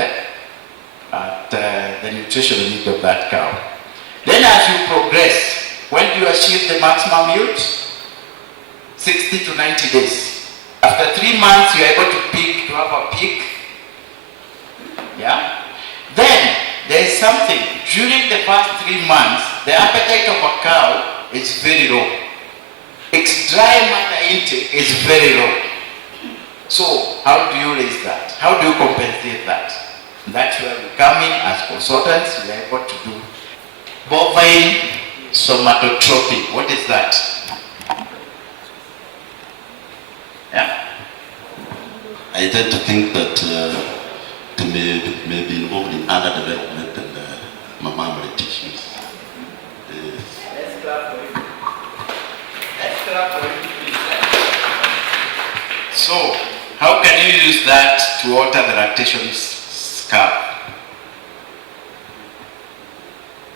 the nutritional need of that cow. Then as you progress, when do you achieve the maximum yield? 60 to 90 days. After 3 months, you are able to have a peak. Yeah? Then, there is something. During the first 3 months, the appetite of a cow is very low. Its dry matter intake is very low. So, how do you raise that? How do you compensate that? That's where we come in as consultants. We are able to do bovine somatotrophy. What is that? Yeah? I tend to think that they may be involved in underdevelopment and malnutrition. So, how can you use that to alter the lactation curve?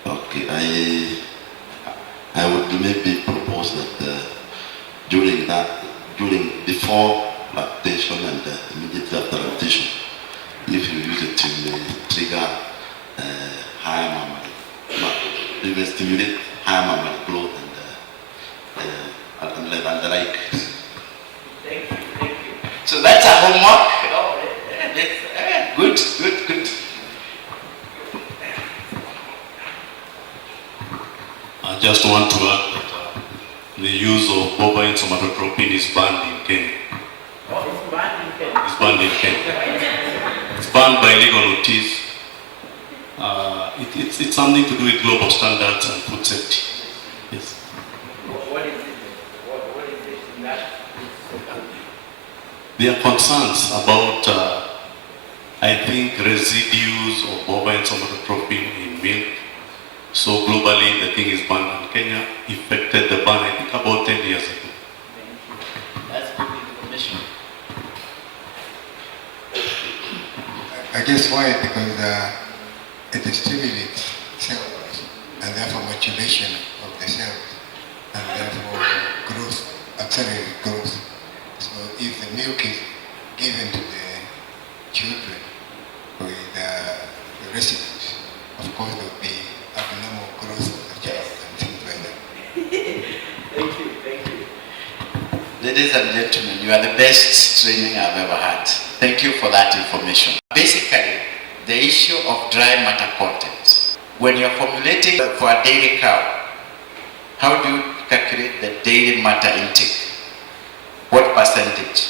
Okay, I would maybe propose that before lactation and immediately after lactation, if you use it to trigger higher mammary, it will stimulate higher mammary growth and the like. Thank you. So that's a homework. Good. I just want to add that the use of bovine somatotropin is banned in Kenya. Oh, it's banned in Kenya. It's banned in Kenya. It's banned by legal notice. It's something to do with global standards and food safety. Yes. What is it? What is it in that? There are concerns about, I think, residues of bovine somatotropin in milk. So globally, the thing is banned in Kenya. Effected the ban, I think, about 10 years ago. That's good information. I guess why? Because it stimulates cells and therefore maturation of the cells and therefore growth, accelerated growth. So if the milk is given to the children with the residues, of course there will be abnormal growth of the child and things like that. Thank you. Ladies and gentlemen, you are the best training I've ever had. Thank you for that information. Basically, the issue of dry matter content. When you're formulating for a dairy cow, how do you calculate the dairy matter intake? What percentage?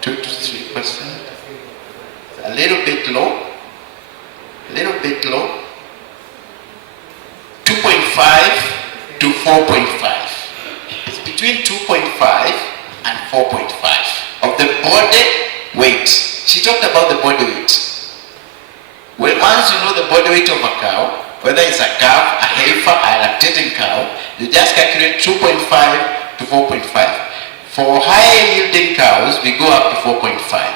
2 to 3%? A little bit low. 2.5 to 4.5. It's between 2.5 and 4.5 of the body weight. She talked about the body weight. Well, once you know the body weight of a cow, whether it's a calf, a heifer, a lactating cow, you just calculate 2.5 to 4.5. For high yielding cows, we go up to 4.5.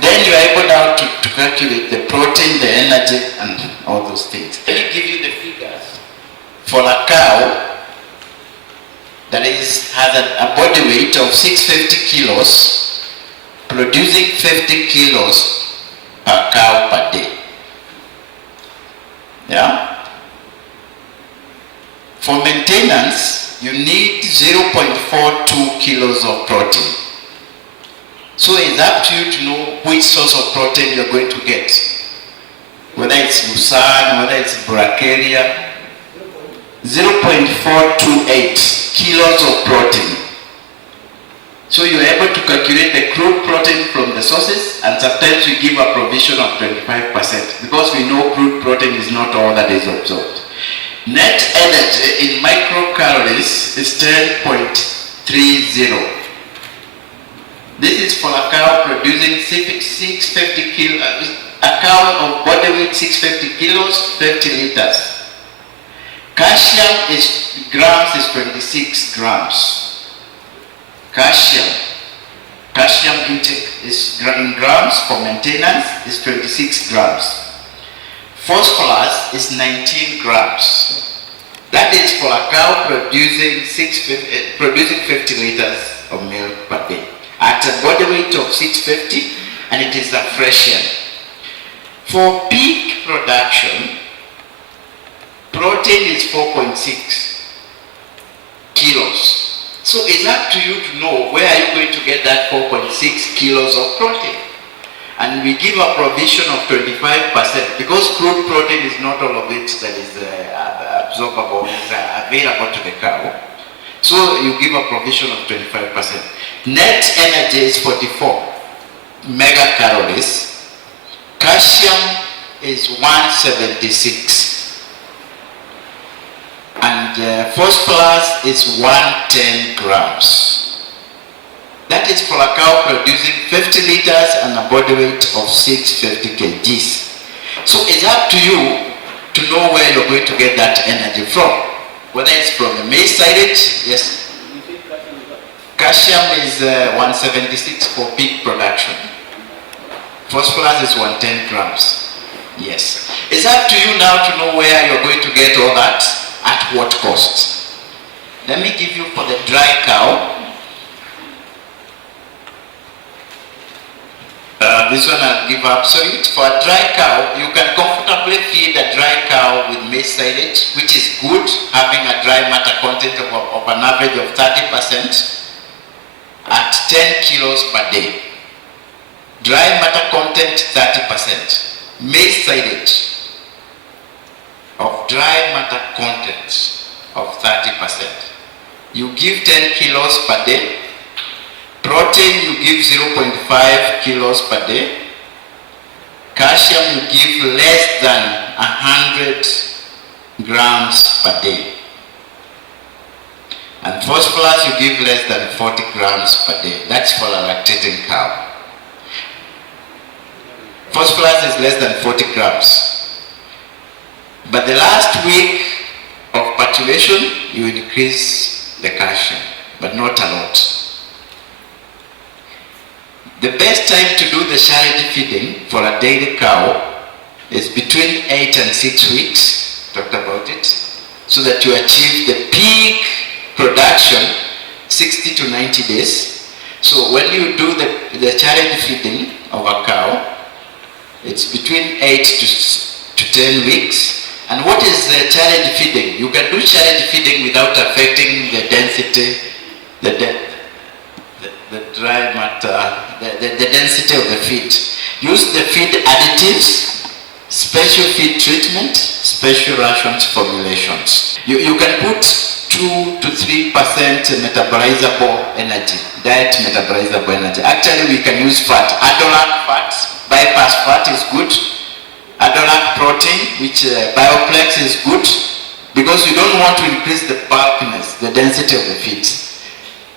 Then you are able now to calculate the protein, the energy, and all those things. Let me give you the figures. For a cow that has a body weight of 650 kilos, producing 50 kilos per cow per day. Yeah? For maintenance, you need 0.42 kilos of protein. So it's up to you to know which source of protein you're going to get. Whether it's Lucerne, whether it's Bracharia. 0.428 kilos of protein. So you're able to calculate the crude protein from the sources, and sometimes we give a provision of 25% because we know crude protein is not all that is absorbed. Net energy in microcalories is 10.30. This is for a cow producing 650 kilos, a cow of body weight 650 kilos, 50 liters. Calcium is grams is 26 grams. Calcium intake is in grams for maintenance is 26 grams. Phosphorus is 19 grams. That is for a cow producing 50 liters of milk per day at a body weight of 650, and it is a Frisian. For peak production, protein is 4.6 kilos. So it's up to you to know where are you going to get that 4.6 kilos of protein. And we give a provision of 25% because crude protein is not all of it that is absorbable, is available to the cow. So you give a provision of 25%. Net energy is 44 megacalories. Calcium is 176. And phosphorus is 110 grams. That is for a cow producing 50 liters and a body weight of 650 kgs. So it's up to you to know where you're going to get that energy from. Whether it's from the maize silage, yes. If Calcium is 176 for peak production. Phosphorus is 110 grams. Yes. It's up to you now to know where you're going to get all that, at what cost. Let me give you for the dry cow. This one I'll give absolute. For a dry cow, you can comfortably feed a dry cow with maize silage, which is good, having a dry matter content of an average of 30% at 10 kilos per day. Dry matter content 30%. Maize silage of dry matter content of 30%. You give 10 kilos per day. Protein you give 0.5 kilos per day. Calcium you give less than 100 grams per day. And phosphorus you give less than 40 grams per day. That's for a lactating cow. Phosphorus is less than 40 grams. But the last week of patulation, you increase the calcium, but not a lot. The best time to do the charity feeding for a dairy cow is between 8 and 6 weeks, talked about it, so that you achieve the peak production 60 to 90 days. So when you do the charity feeding of a cow, it's between 8 to 10 weeks. And what is the charity feeding? You can do charity feeding without affecting the density, the dry matter, the density of the feed. Use the feed additives, special feed treatment, special rations formulations. You can put 2 to 3% metabolizable energy, diet metabolizable energy. Actually, we can use fat. Adolac fat, bypass fat is good. Adolac protein, which Bioplex is good, because you don't want to increase the bulkiness, the density of the feed.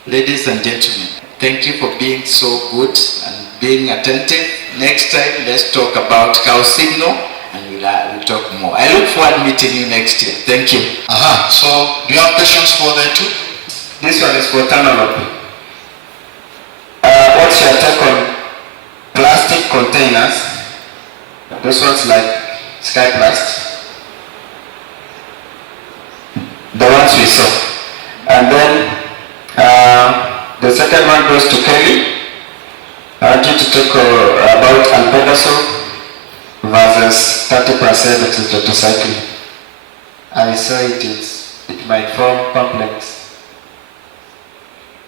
Ladies and gentlemen, thank you for being so good and being attentive. Next time, let's talk about cow signal, and we'll talk more. I look forward to meeting you next year. Thank you. So, do you have questions for the two? This one is for Tanolop. What's your take on plastic containers? This one's like Sky Plast. The ones we saw. And then the second one goes to Kelly. I want you to talk about albendazole versus 30% oxytetracycline. I saw it might form complex.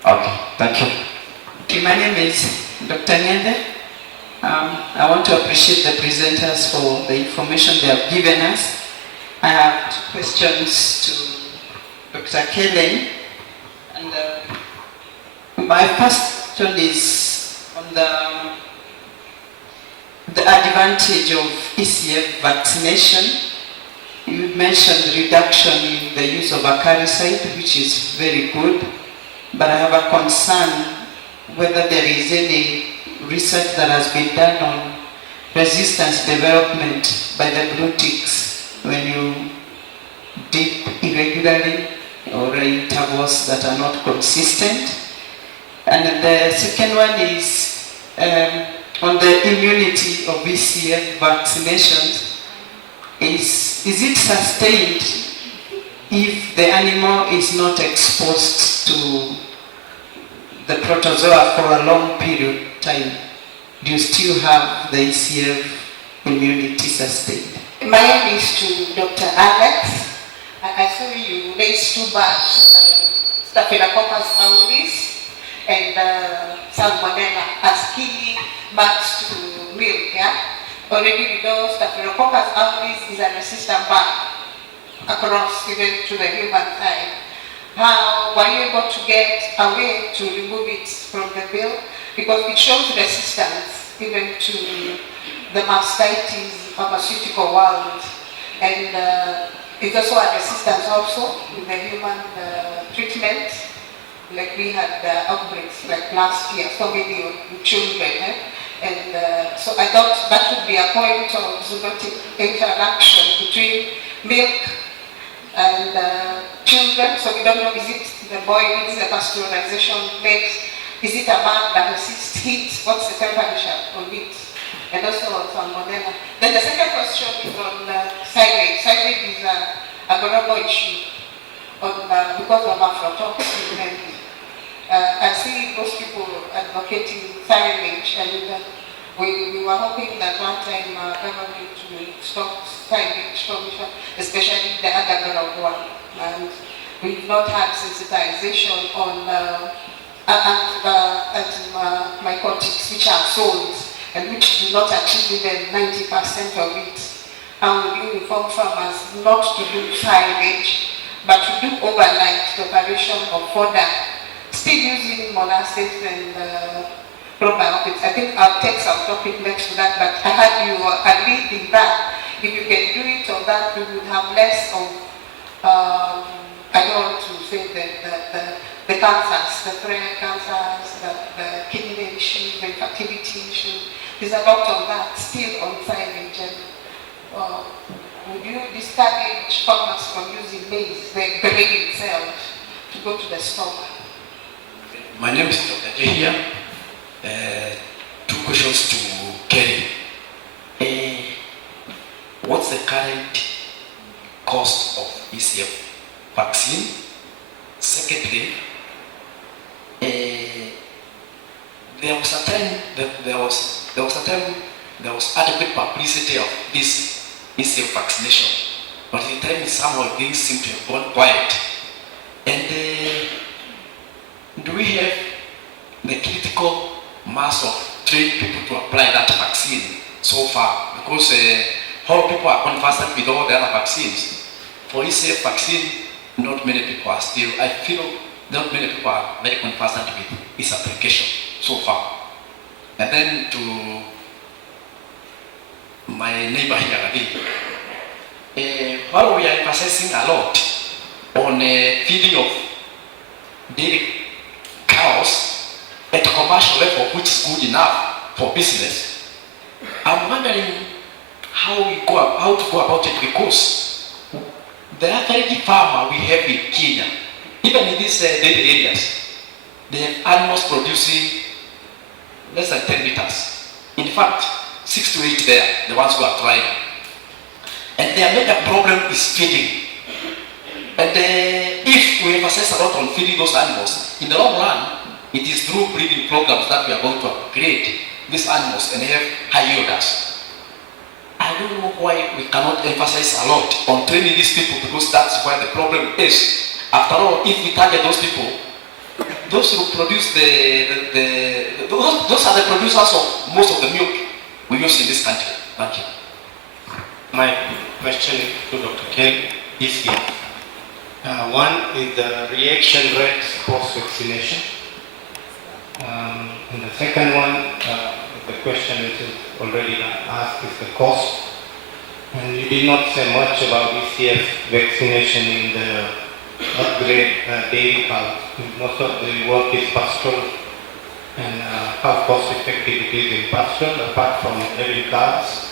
Okay, thank you. Okay, my name is Dr. Nyende. I want to appreciate the presenters for the information they have given us. I have 2 questions to Dr. Kelly. And my first question is on the advantage of ECF vaccination. You mentioned reduction in the use of acaricide, which is very good, but I have a concern whether there is any research that has been done on resistance development by the blue ticks when you dip irregularly or intervals that are not consistent. And the second one is on the immunity of ECF vaccinations. Is it sustained if the animal is not exposed to the protozoa for a long period of time? Do you still have the ECF immunity sustained? My name is to Dr. Alex. I saw you raised 2 bats, Staphylococcus aureus and Salmonella, as key bats to milk. Yeah? Already we know Staphylococcus aureus is a resistant bat across even to the human side. How were you able to get a way to remove it from the milk? Because it shows resistance even to the mastitis pharmaceutical world, and it's also a resistance also in the human treatment, like we had outbreaks like last year, so many of children, and so I thought that would be a point of zoonotic interaction between milk and children. So we don't know, is it the boilings, the pasteurization plates, is it a bag that resists heat? What's the temperature on it? And also on salmonella. Then the second question is on silage. Silage is a global issue because of aflatoxin mainly. I see most people advocating silage, and we were hoping that one time government will stop silage production, especially the underground one. And we've not had sensitization on antimycotics which are sold and which do not achieve even 90% of it. And we inform farmers not to do silage, but to do overnight preparation of fodder, still using molasses and probiotics. I think I'll take some topic next to that, but I had you agreed in that. If you can do it on that, we would have less of, I don't want to say the cancers, the brain cancers, the kidney issues, the infertility issues. There's a lot of that still on silage. Would you discourage farmers from using maize, the grain itself, to go to the store? My name is Dr. Jehia. Two questions to Kelly. What's the current cost of ECF vaccine? Secondly, there was adequate publicity of this ECF vaccination, but in time somehow things seem to have gone quiet. And do we have the critical mass of trained people to apply that vaccine so far? Because how people are conversant with all the other vaccines. For ECF vaccine, not many people are still, I feel not many people are very conversant with its application so far. And then to my neighbor here, while we are emphasizing a lot on feeding of dairy cows at commercial level, which is good enough for business, I'm wondering how to go about it, because the average farmer we have in Kenya, even in these dairy areas, they have animals producing less than 10 liters. In fact, 6 to 8 there, the ones who are trying. And their major problem is feeding. And if we emphasize a lot on feeding those animals, in the long run, it is through breeding programs that we are going to upgrade these animals and have high yielders. I don't know why we cannot emphasize a lot on training these people, because that's where the problem is. After all, if we target those people, those who produce those are the producers of most of the milk we use in this country. Thank you. My question to Dr. Kelly is here. One is the reaction rates post-vaccination. And the second one, the question which is already asked, is the cost. And you did not say much about ECF vaccination in the upgrade dairy cows. Most of the work is pastoral, and how cost effective it is in pastoral, apart from dairy cows.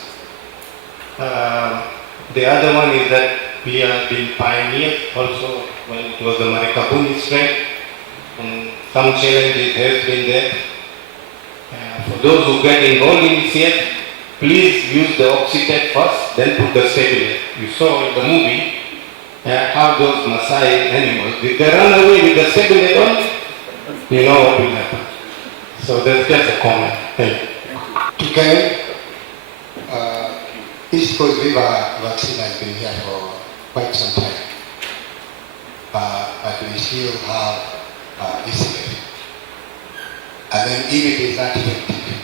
The other one is that we have been pioneers also when it was the Marikabuni strain, and some challenges have been there. For those who get involved in ECF, please use the oxytec first, then put the stabilizer. You saw in the movie how those Maasai animals, if they run away with the stabilizer, you know what will happen. So that's just a comment. Thank you. Today, East Coast River vaccine has been here for quite some time, but we still have ECF. And then if it is not effective,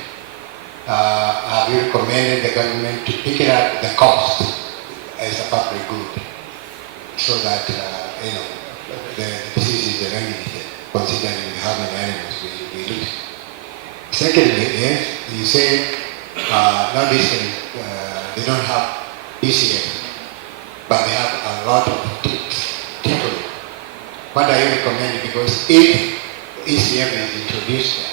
have you recommended the government to pick it up the cost as a public good, so that the disease is eliminated, considering how many animals we lose. Secondly, yes, you say not they don't have ECF, but they have a lot of people. What are you recommending? Because if ECF is introduced there,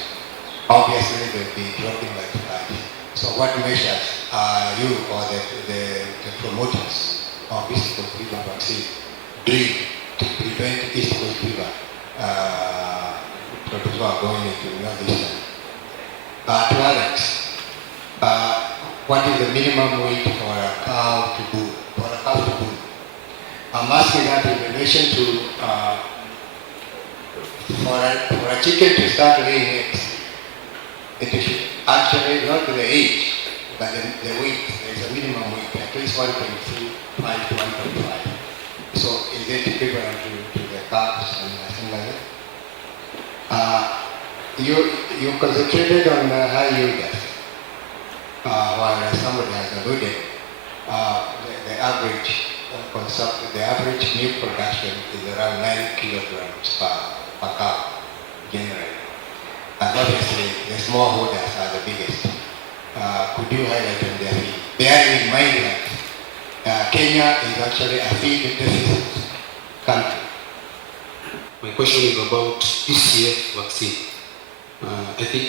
obviously they'll be dropping like flies. So what measures are you or the promoters of East Coast Fever vaccine doing to prevent East Coast Fever produce are going into Northeastern. To Alex, what is the minimum weight for a cow to do? I'm asking that in relation to for a chicken to start laying eggs. It should actually not the age, but the weight. There is a minimum weight, at least 1.35 to 1.5. So is it equivalent to the calves and something like that? You concentrated on high yielders, while somebody has alluded, the average milk production is around 9 kilograms per cow generally. And obviously the smallholders are the biggest. Could you highlight on their feed? Bearing in mind that Kenya is actually a feed deficit country. My question is about ECF vaccine. I think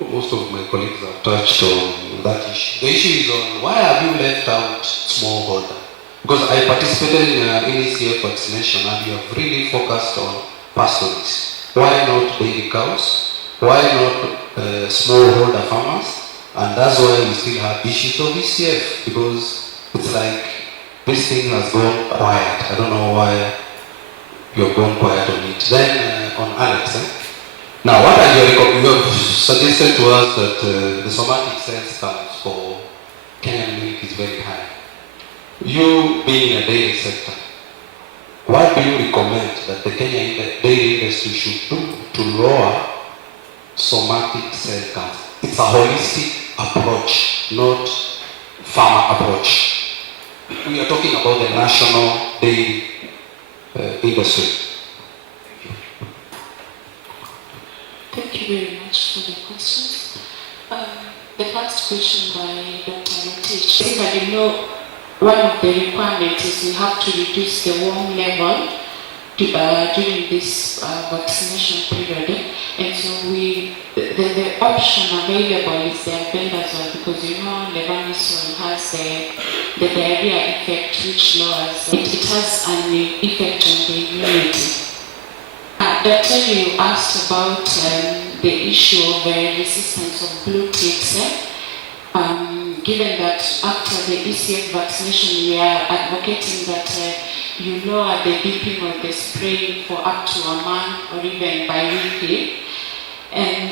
most of my colleagues have touched on that issue. The issue is on why have you left out smallholder? Because I participated in ECF vaccination and you have really focused on pastoralists. Why not dairy cows? Why not smallholder farmers? And that's why we still have issues of ECF, because it's like this thing has gone quiet. I don't know why you've gone quiet on it. Then on Alex, now what are your you have suggested to us that the somatic sales counts for Kenyan milk is very high. You being in a dairy sector, what do you recommend that the Kenyan dairy industry should do to lower somatic cell counts? It's a holistic approach, not farmer approach. We are talking about the national dairy industry. Thank you very much for the questions. The first question by Dr. Matich. I think one of the requirements is we have to reduce the warm level during this vaccination period. And so the option available is the albendazole, because levanisole has the diarrhea effect, which lowers, it has an effect on the immunity. Doctor, you asked about the issue of resistance of blue ticks. Given that after the ECF vaccination, we are advocating that you lower the dipping or the spraying for up to a month or even bi-weekly. And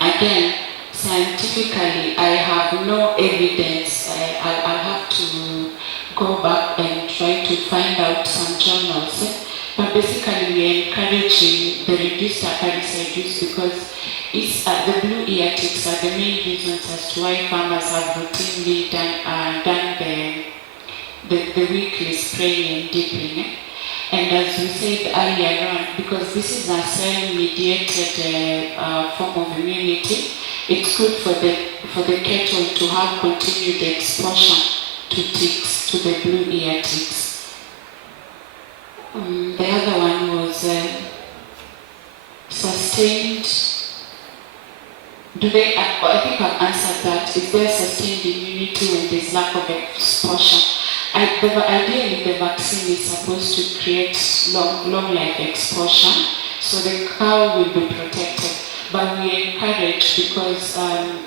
again, scientifically, I have no evidence. I'll have to go back and try to find out some journals. But basically, we are encouraging the reduced acaricide use because the blue ear ticks are the main reasons as to why farmers have routinely done the weekly spraying and dipping. And as we said earlier on, because this is a cell-mediated form of immunity, it's good for the cattle to have continued exposure to ticks, to the blue ear ticks. The other one was sustained. I think I've answered that. Is there sustained immunity when there's lack of exposure? Ideally, the vaccine is supposed to create long life exposure, so the cow will be protected. But we encourage, because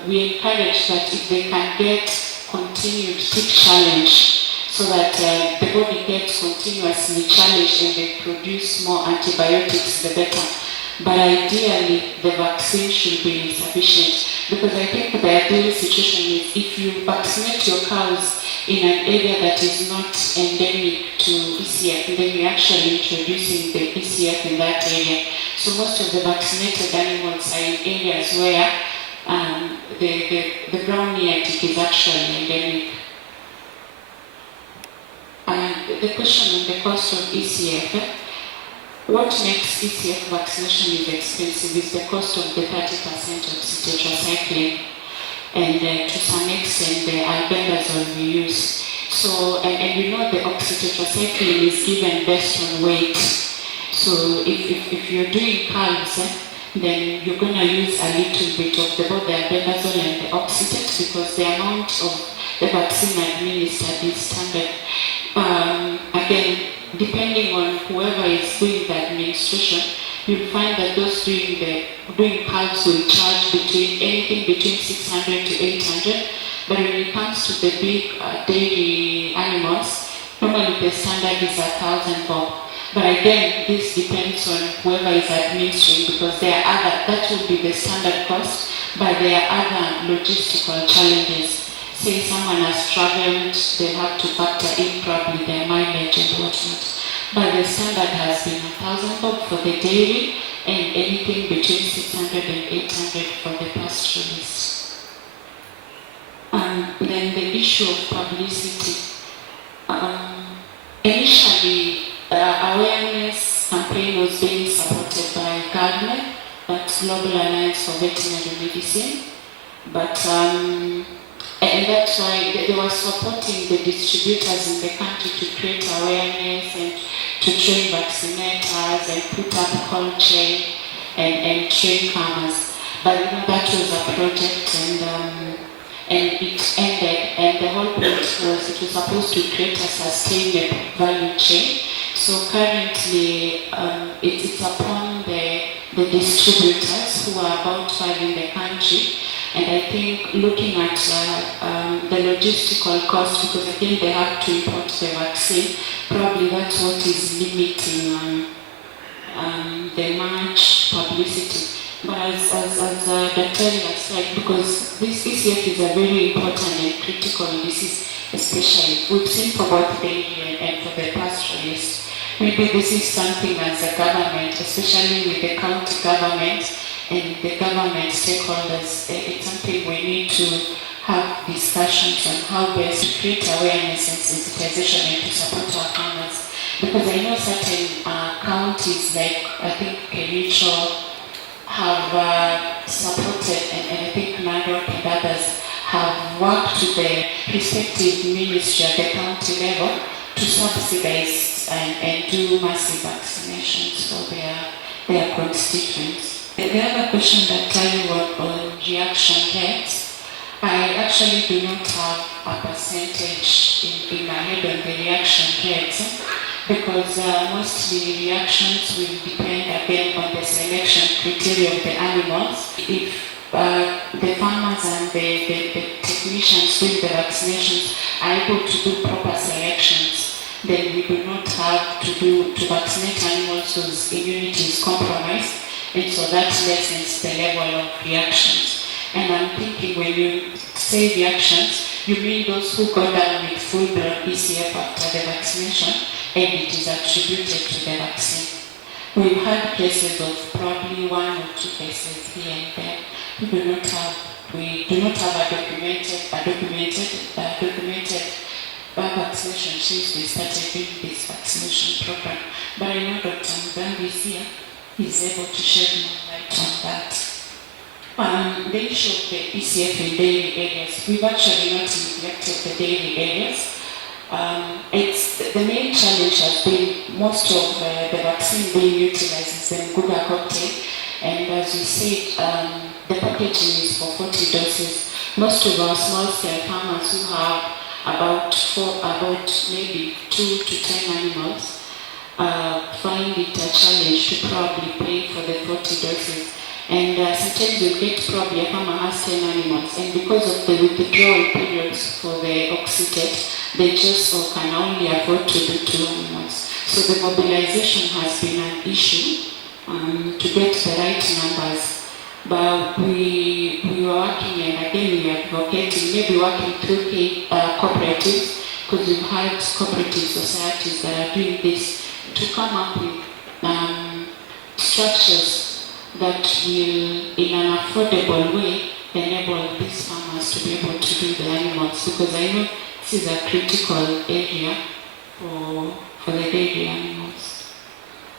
we encourage that if they can get continued tick challenge, so that the body gets continuously challenged and they produce more antibiotics, the better. But ideally, the vaccine should be sufficient, because I think the ideal situation is if you vaccinate your cows in an area that is not endemic to ECF, then you're actually introducing the ECF in that area. So most of the vaccinated animals are in areas where the brown ear tick is actually endemic. The question on the cost of ECF, what makes ECF vaccination is expensive is the cost of the 30% oxytetracycline and to some extent the albendazole we use. So, and the oxytetracycline is given based on weight. So if you're doing calves, then you're going to use a little bit of both the albendazole and the oxytet, because the amount of the vaccine administered is standard. Again, depending on whoever is doing the administration, administration, you'll find that those doing calves will charge anything between 600 to 800. But when it comes to the big dairy animals, normally the standard is 1,000 bob. But again, this depends on whoever is administering, because that will be the standard cost, but there are other logistical challenges. Say someone has traveled, they have to factor in probably their mileage and whatnot. But the standard has been 1,000 bob for the dairy and anything between 600 and 800 for the pastoralist. Then the issue of publicity. Initially, awareness campaign was being supported by government, that's Global Alliance for Veterinary Medicine, but and that's why they were supporting the distributors in the country to create awareness and to train vaccinators and put up cold chain and train farmers. But that was a project and it ended, and the whole point was it was supposed to create a sustainable value chain. So currently it's upon the distributors, who are about 5 in the country, and I think looking at the logistical cost, because again they have to import the vaccine, probably that's what is limiting the much publicity. But as Dr. has said, because this ECF is a very important and critical disease, especially we've seen for both dairy and for the pastoralists. Maybe this is something as a government, especially with the county government and the government stakeholders, it's something we need to have discussions on how best to create awareness and sensitization and to support our farmers. Because I know certain counties, like I think Kericho, have supported, and I think Nairobi and others have worked with the respective ministry at the county level to subsidize and do massive vaccinations for their constituents. The other question that I was on reaction rates, I actually do not have a percentage in my head on the reaction rates, because mostly reactions will depend again on the selection criteria of the animals. If the farmers and the technicians doing the vaccinations are able to do proper selections, then we do not have to vaccinate animals whose immunity is compromised, and so that lessens the level of reactions. And I'm thinking when you say reactions, you mean those who go down with full-blown ECF after the vaccination, and it is attributed to the vaccine. We've had cases of probably 1 or 2 cases here and there. We do not have a documented vaccination since we started doing this vaccination program. But I know Dr. Mugambi is here. He's able to shed more light on that. The issue of the ECF in dairy areas, we've actually not neglected the dairy areas. The main challenge has been most of the vaccine being utilized is the Nguga cocktail, and as you said, the packaging is for 40 doses. Most of our small-scale farmers who have about maybe 2 to 10 animals find it a challenge to probably pay for the 40 doses. And sometimes you get probably a farmer has 10 animals, and because of the withdrawal periods for the oxytocin, they just can only afford to do 2 animals. So the mobilization has been an issue to get the right numbers. But we were working, and again we are advocating, maybe working through cooperatives, because we've had cooperative societies that are doing this, to come up with structures that will, in an affordable way, enable these farmers to be able to do the animals, because I know this is a critical area for the dairy animals.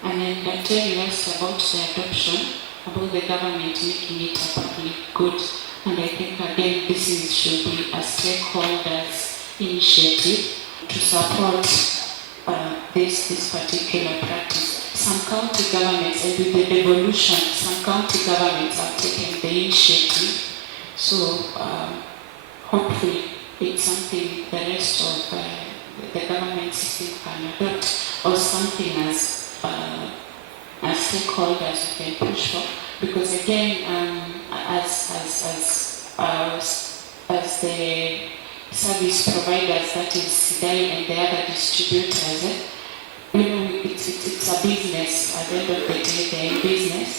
And then Dr. you asked about the adoption, about the government making it a public good, and I think again this should be a stakeholders initiative to support this particular practice. Some county governments, and with the devolution, some county governments have taken the initiative. So hopefully it's something the rest of the government system can adopt, or something as stakeholders we can push for, because again, as the service providers, that is SIDAI and the other distributors, it's a business. At the end of the day, they're in business,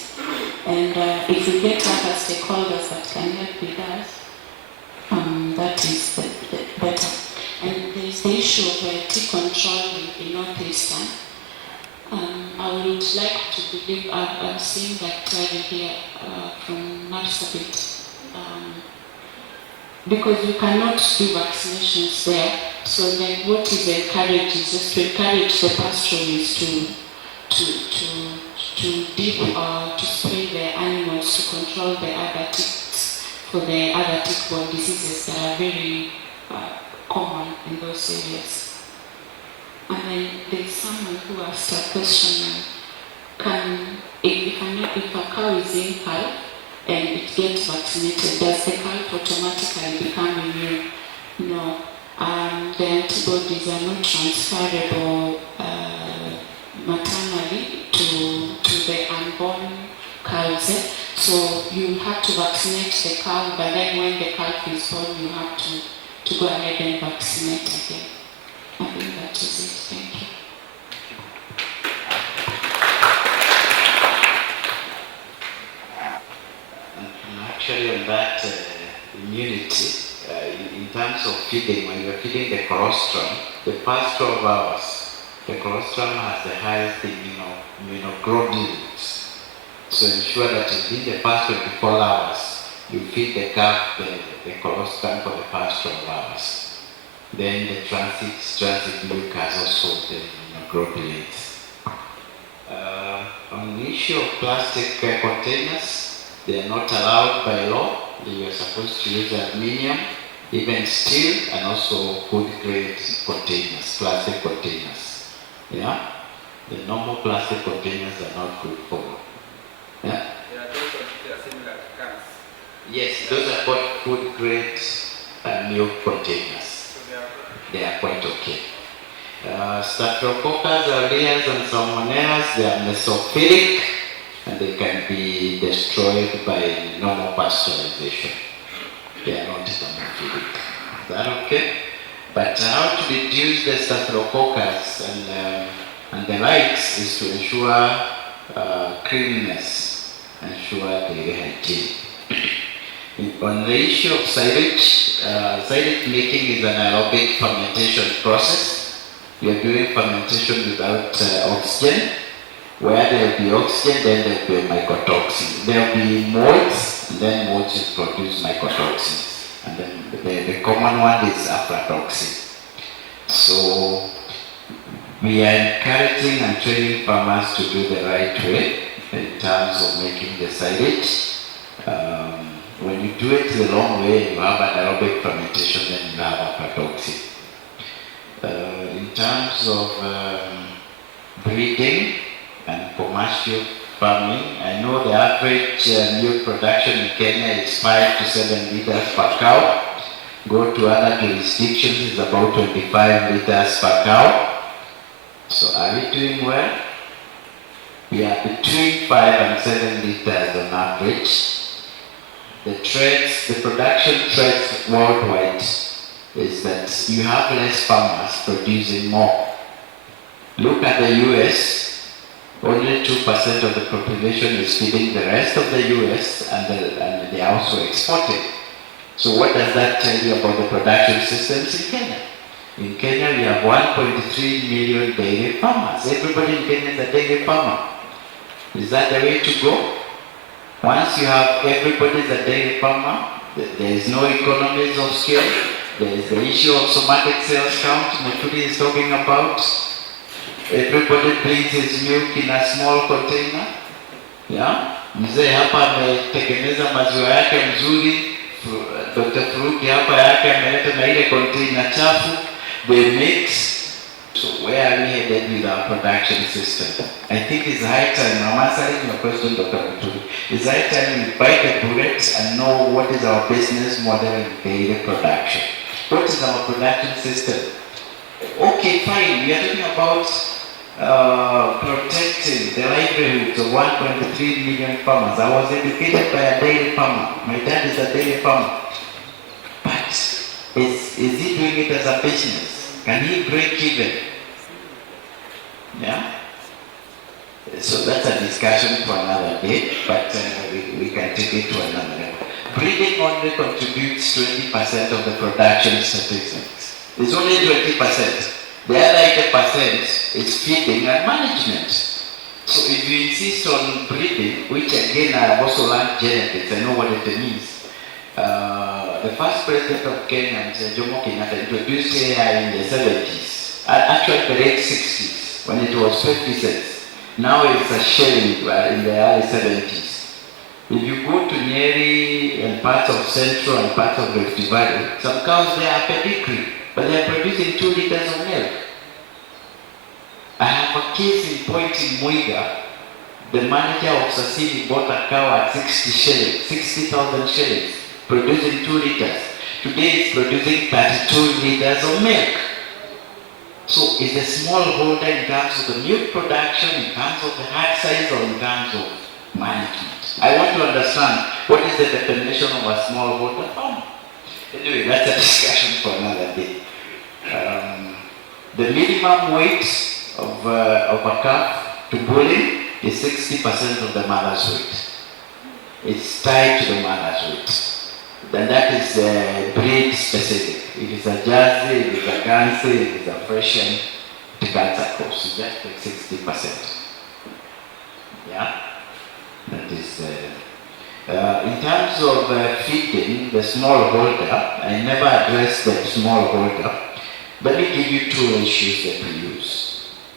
and if we get other stakeholders that can help with us, that is the better. And there's the issue of tick control in Northeastern. I would like to believe, I'm seeing that here from Marsabit, because you cannot do vaccinations there. So then what is encouraged is just to encourage the pastoralists to dip or to spray their animals to control the other ticks for the other tick-borne diseases that are very common in those areas. And then there's someone who asked a question, if a cow is in calf and it gets vaccinated, does the calf automatically become immune? No. The antibodies are not transferable maternally to the unborn calves. So you have to vaccinate the cow, but then when the calf is born, you have to go ahead and vaccinate again. I think that is it. Thank you. Actually, on that immunity, in terms of feeding, when you're feeding the colostrum, the first 12 hours, the colostrum has the highest immunoglobulins. So ensure that within the first 24 hours, you feed the calf the colostrum for the first 12 hours. Then the transit milk has also the immunoglobulins. On the issue of plastic containers, they are not allowed by law. You are supposed to use aluminium, even steel, and also food grade containers, plastic containers. Yeah? The normal plastic containers are not good for. Yeah? They are similar to cans. Yes, those are called food grade milk containers. So they are quite okay. Staphylococcus aureus and salmonellas, they are mesophilic and they can be destroyed by normal pasteurization. They are not hemophilic. Is that okay? But how to reduce the staphylococcus and the likes is to ensure cleanliness, ensure daily hygiene. On the issue of silage, silage making is an aerobic fermentation process. We are doing fermentation without oxygen. Where there will be oxygen, then there will be mycotoxin. There will be molds, and then molds will produce mycotoxins. And then the common one is aflatoxin. So we are encouraging and training farmers to do the right way in terms of making the silage. When you do it the long way, you have an aerobic fermentation, then you have aflatoxin. In terms of breeding and commercial farming, I know the average milk production in Kenya is 5 to 7 liters per cow. Go to other jurisdictions, it's about 25 liters per cow. So are we doing well? We are between 5 and 7 liters on average. The production trends worldwide is that you have less farmers producing more. Look at the US, only 2% of the population is feeding the rest of the US and they are also exporting. So what does that tell you about the production systems in Kenya? In Kenya we have 1.3 million dairy farmers. Everybody in Kenya is a dairy farmer. Is that the way to go? Once you have everybody is a dairy farmer, there is no economies of scale. There is the issue of somatic sales count Muturi is talking about. Everybody brings his milk in a small container. Yeah? Mzee hapa ametengeneza maziwa yake mzuri. Dr. Fruki hapa yake ameleta na ile container chafu. They mix. So where are we headed with our production system? I think it's high time, I'm answering your question, Dr. Muturi. It's high time we bite the bullet and know what is our business model in dairy production. What is our production system? Okay, fine, we are talking about protecting the livelihoods of 1.3 million farmers. I was educated by a dairy farmer. My dad is a dairy farmer. But is he doing it as a business? Can he break even? Yeah? So that's a discussion for another day, but we can take it to another level. Breeding only contributes 20% of the production statistics. It's only 20%. The other 80% is feeding and management. So if you insist on breeding, which again I have also learned genetics, I know what it means. The first president of Kenya, Mr. Jomo Kenyatta, introduced AI in the 70s, actually the late 60s, when it was 50 cents. Now it's a shilling in the early 70s. If you go to Nyeri and parts of Central and parts of Rift Valley, some cows there are pedigree, but they are producing 2 liters of milk. I have a case in point in Muiga. The manager of Sasini bought a cow at 60 shillings, 60,000 shillings, producing 2 liters. Today it's producing 32 liters of milk. So is the smallholder in terms of the milk production, in terms of the herd size, or in terms of management? I want to understand what is the definition of a smallholder farmer. Anyway, that's a discussion for another day. The minimum weight of a calf to bulling is 60% of the mother's weight. It's tied to the mother's weight. Then that is breed specific. If it's a Jersey, if it's a Guernsey, if it's a Frisian, it cuts across. So just take 60%. Yeah? That is, in terms of feeding the smallholder, I never addressed the smallholder. Let me give you 2 ratios that we use.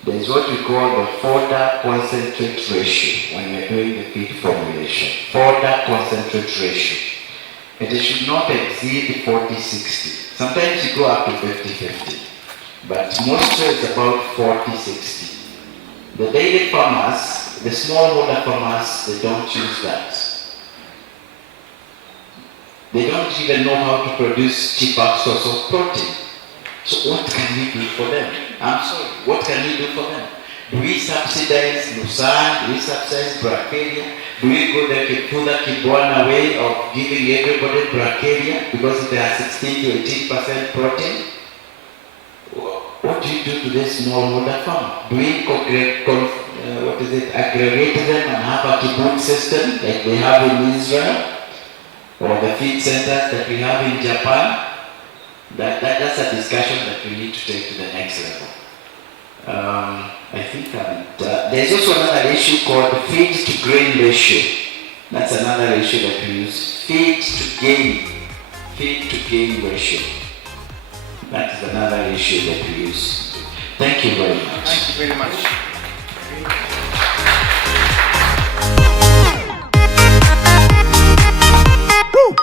There's what we call the fodder concentrate ratio when we're doing the feed formulation. Fodder concentrate ratio. It should not exceed 40-60. Sometimes you go up to 50-50. But most is about 40-60. The dairy farmers, the smallholder farmers, they don't use that. They don't even know how to produce cheaper source of protein. So what can we do for them? I'm sorry, what can we do for them? Do we subsidize Lucerne? Do we subsidize Bracharia? Do we go the Kipuda Kibwana way of giving everybody Bracharia because they are 16 to 18% protein? What do you do to this smallholder farm? Do we aggregate them and have a kibbutz system like they have in Israel? Or the feed centers that we have in Japan? That's a discussion that we need to take to the next level. I think there's also another issue called the feed to grain ratio. That's another ratio that we use. Feed to gain ratio. That is another issue that we use. Thank you very much. Thank you very much.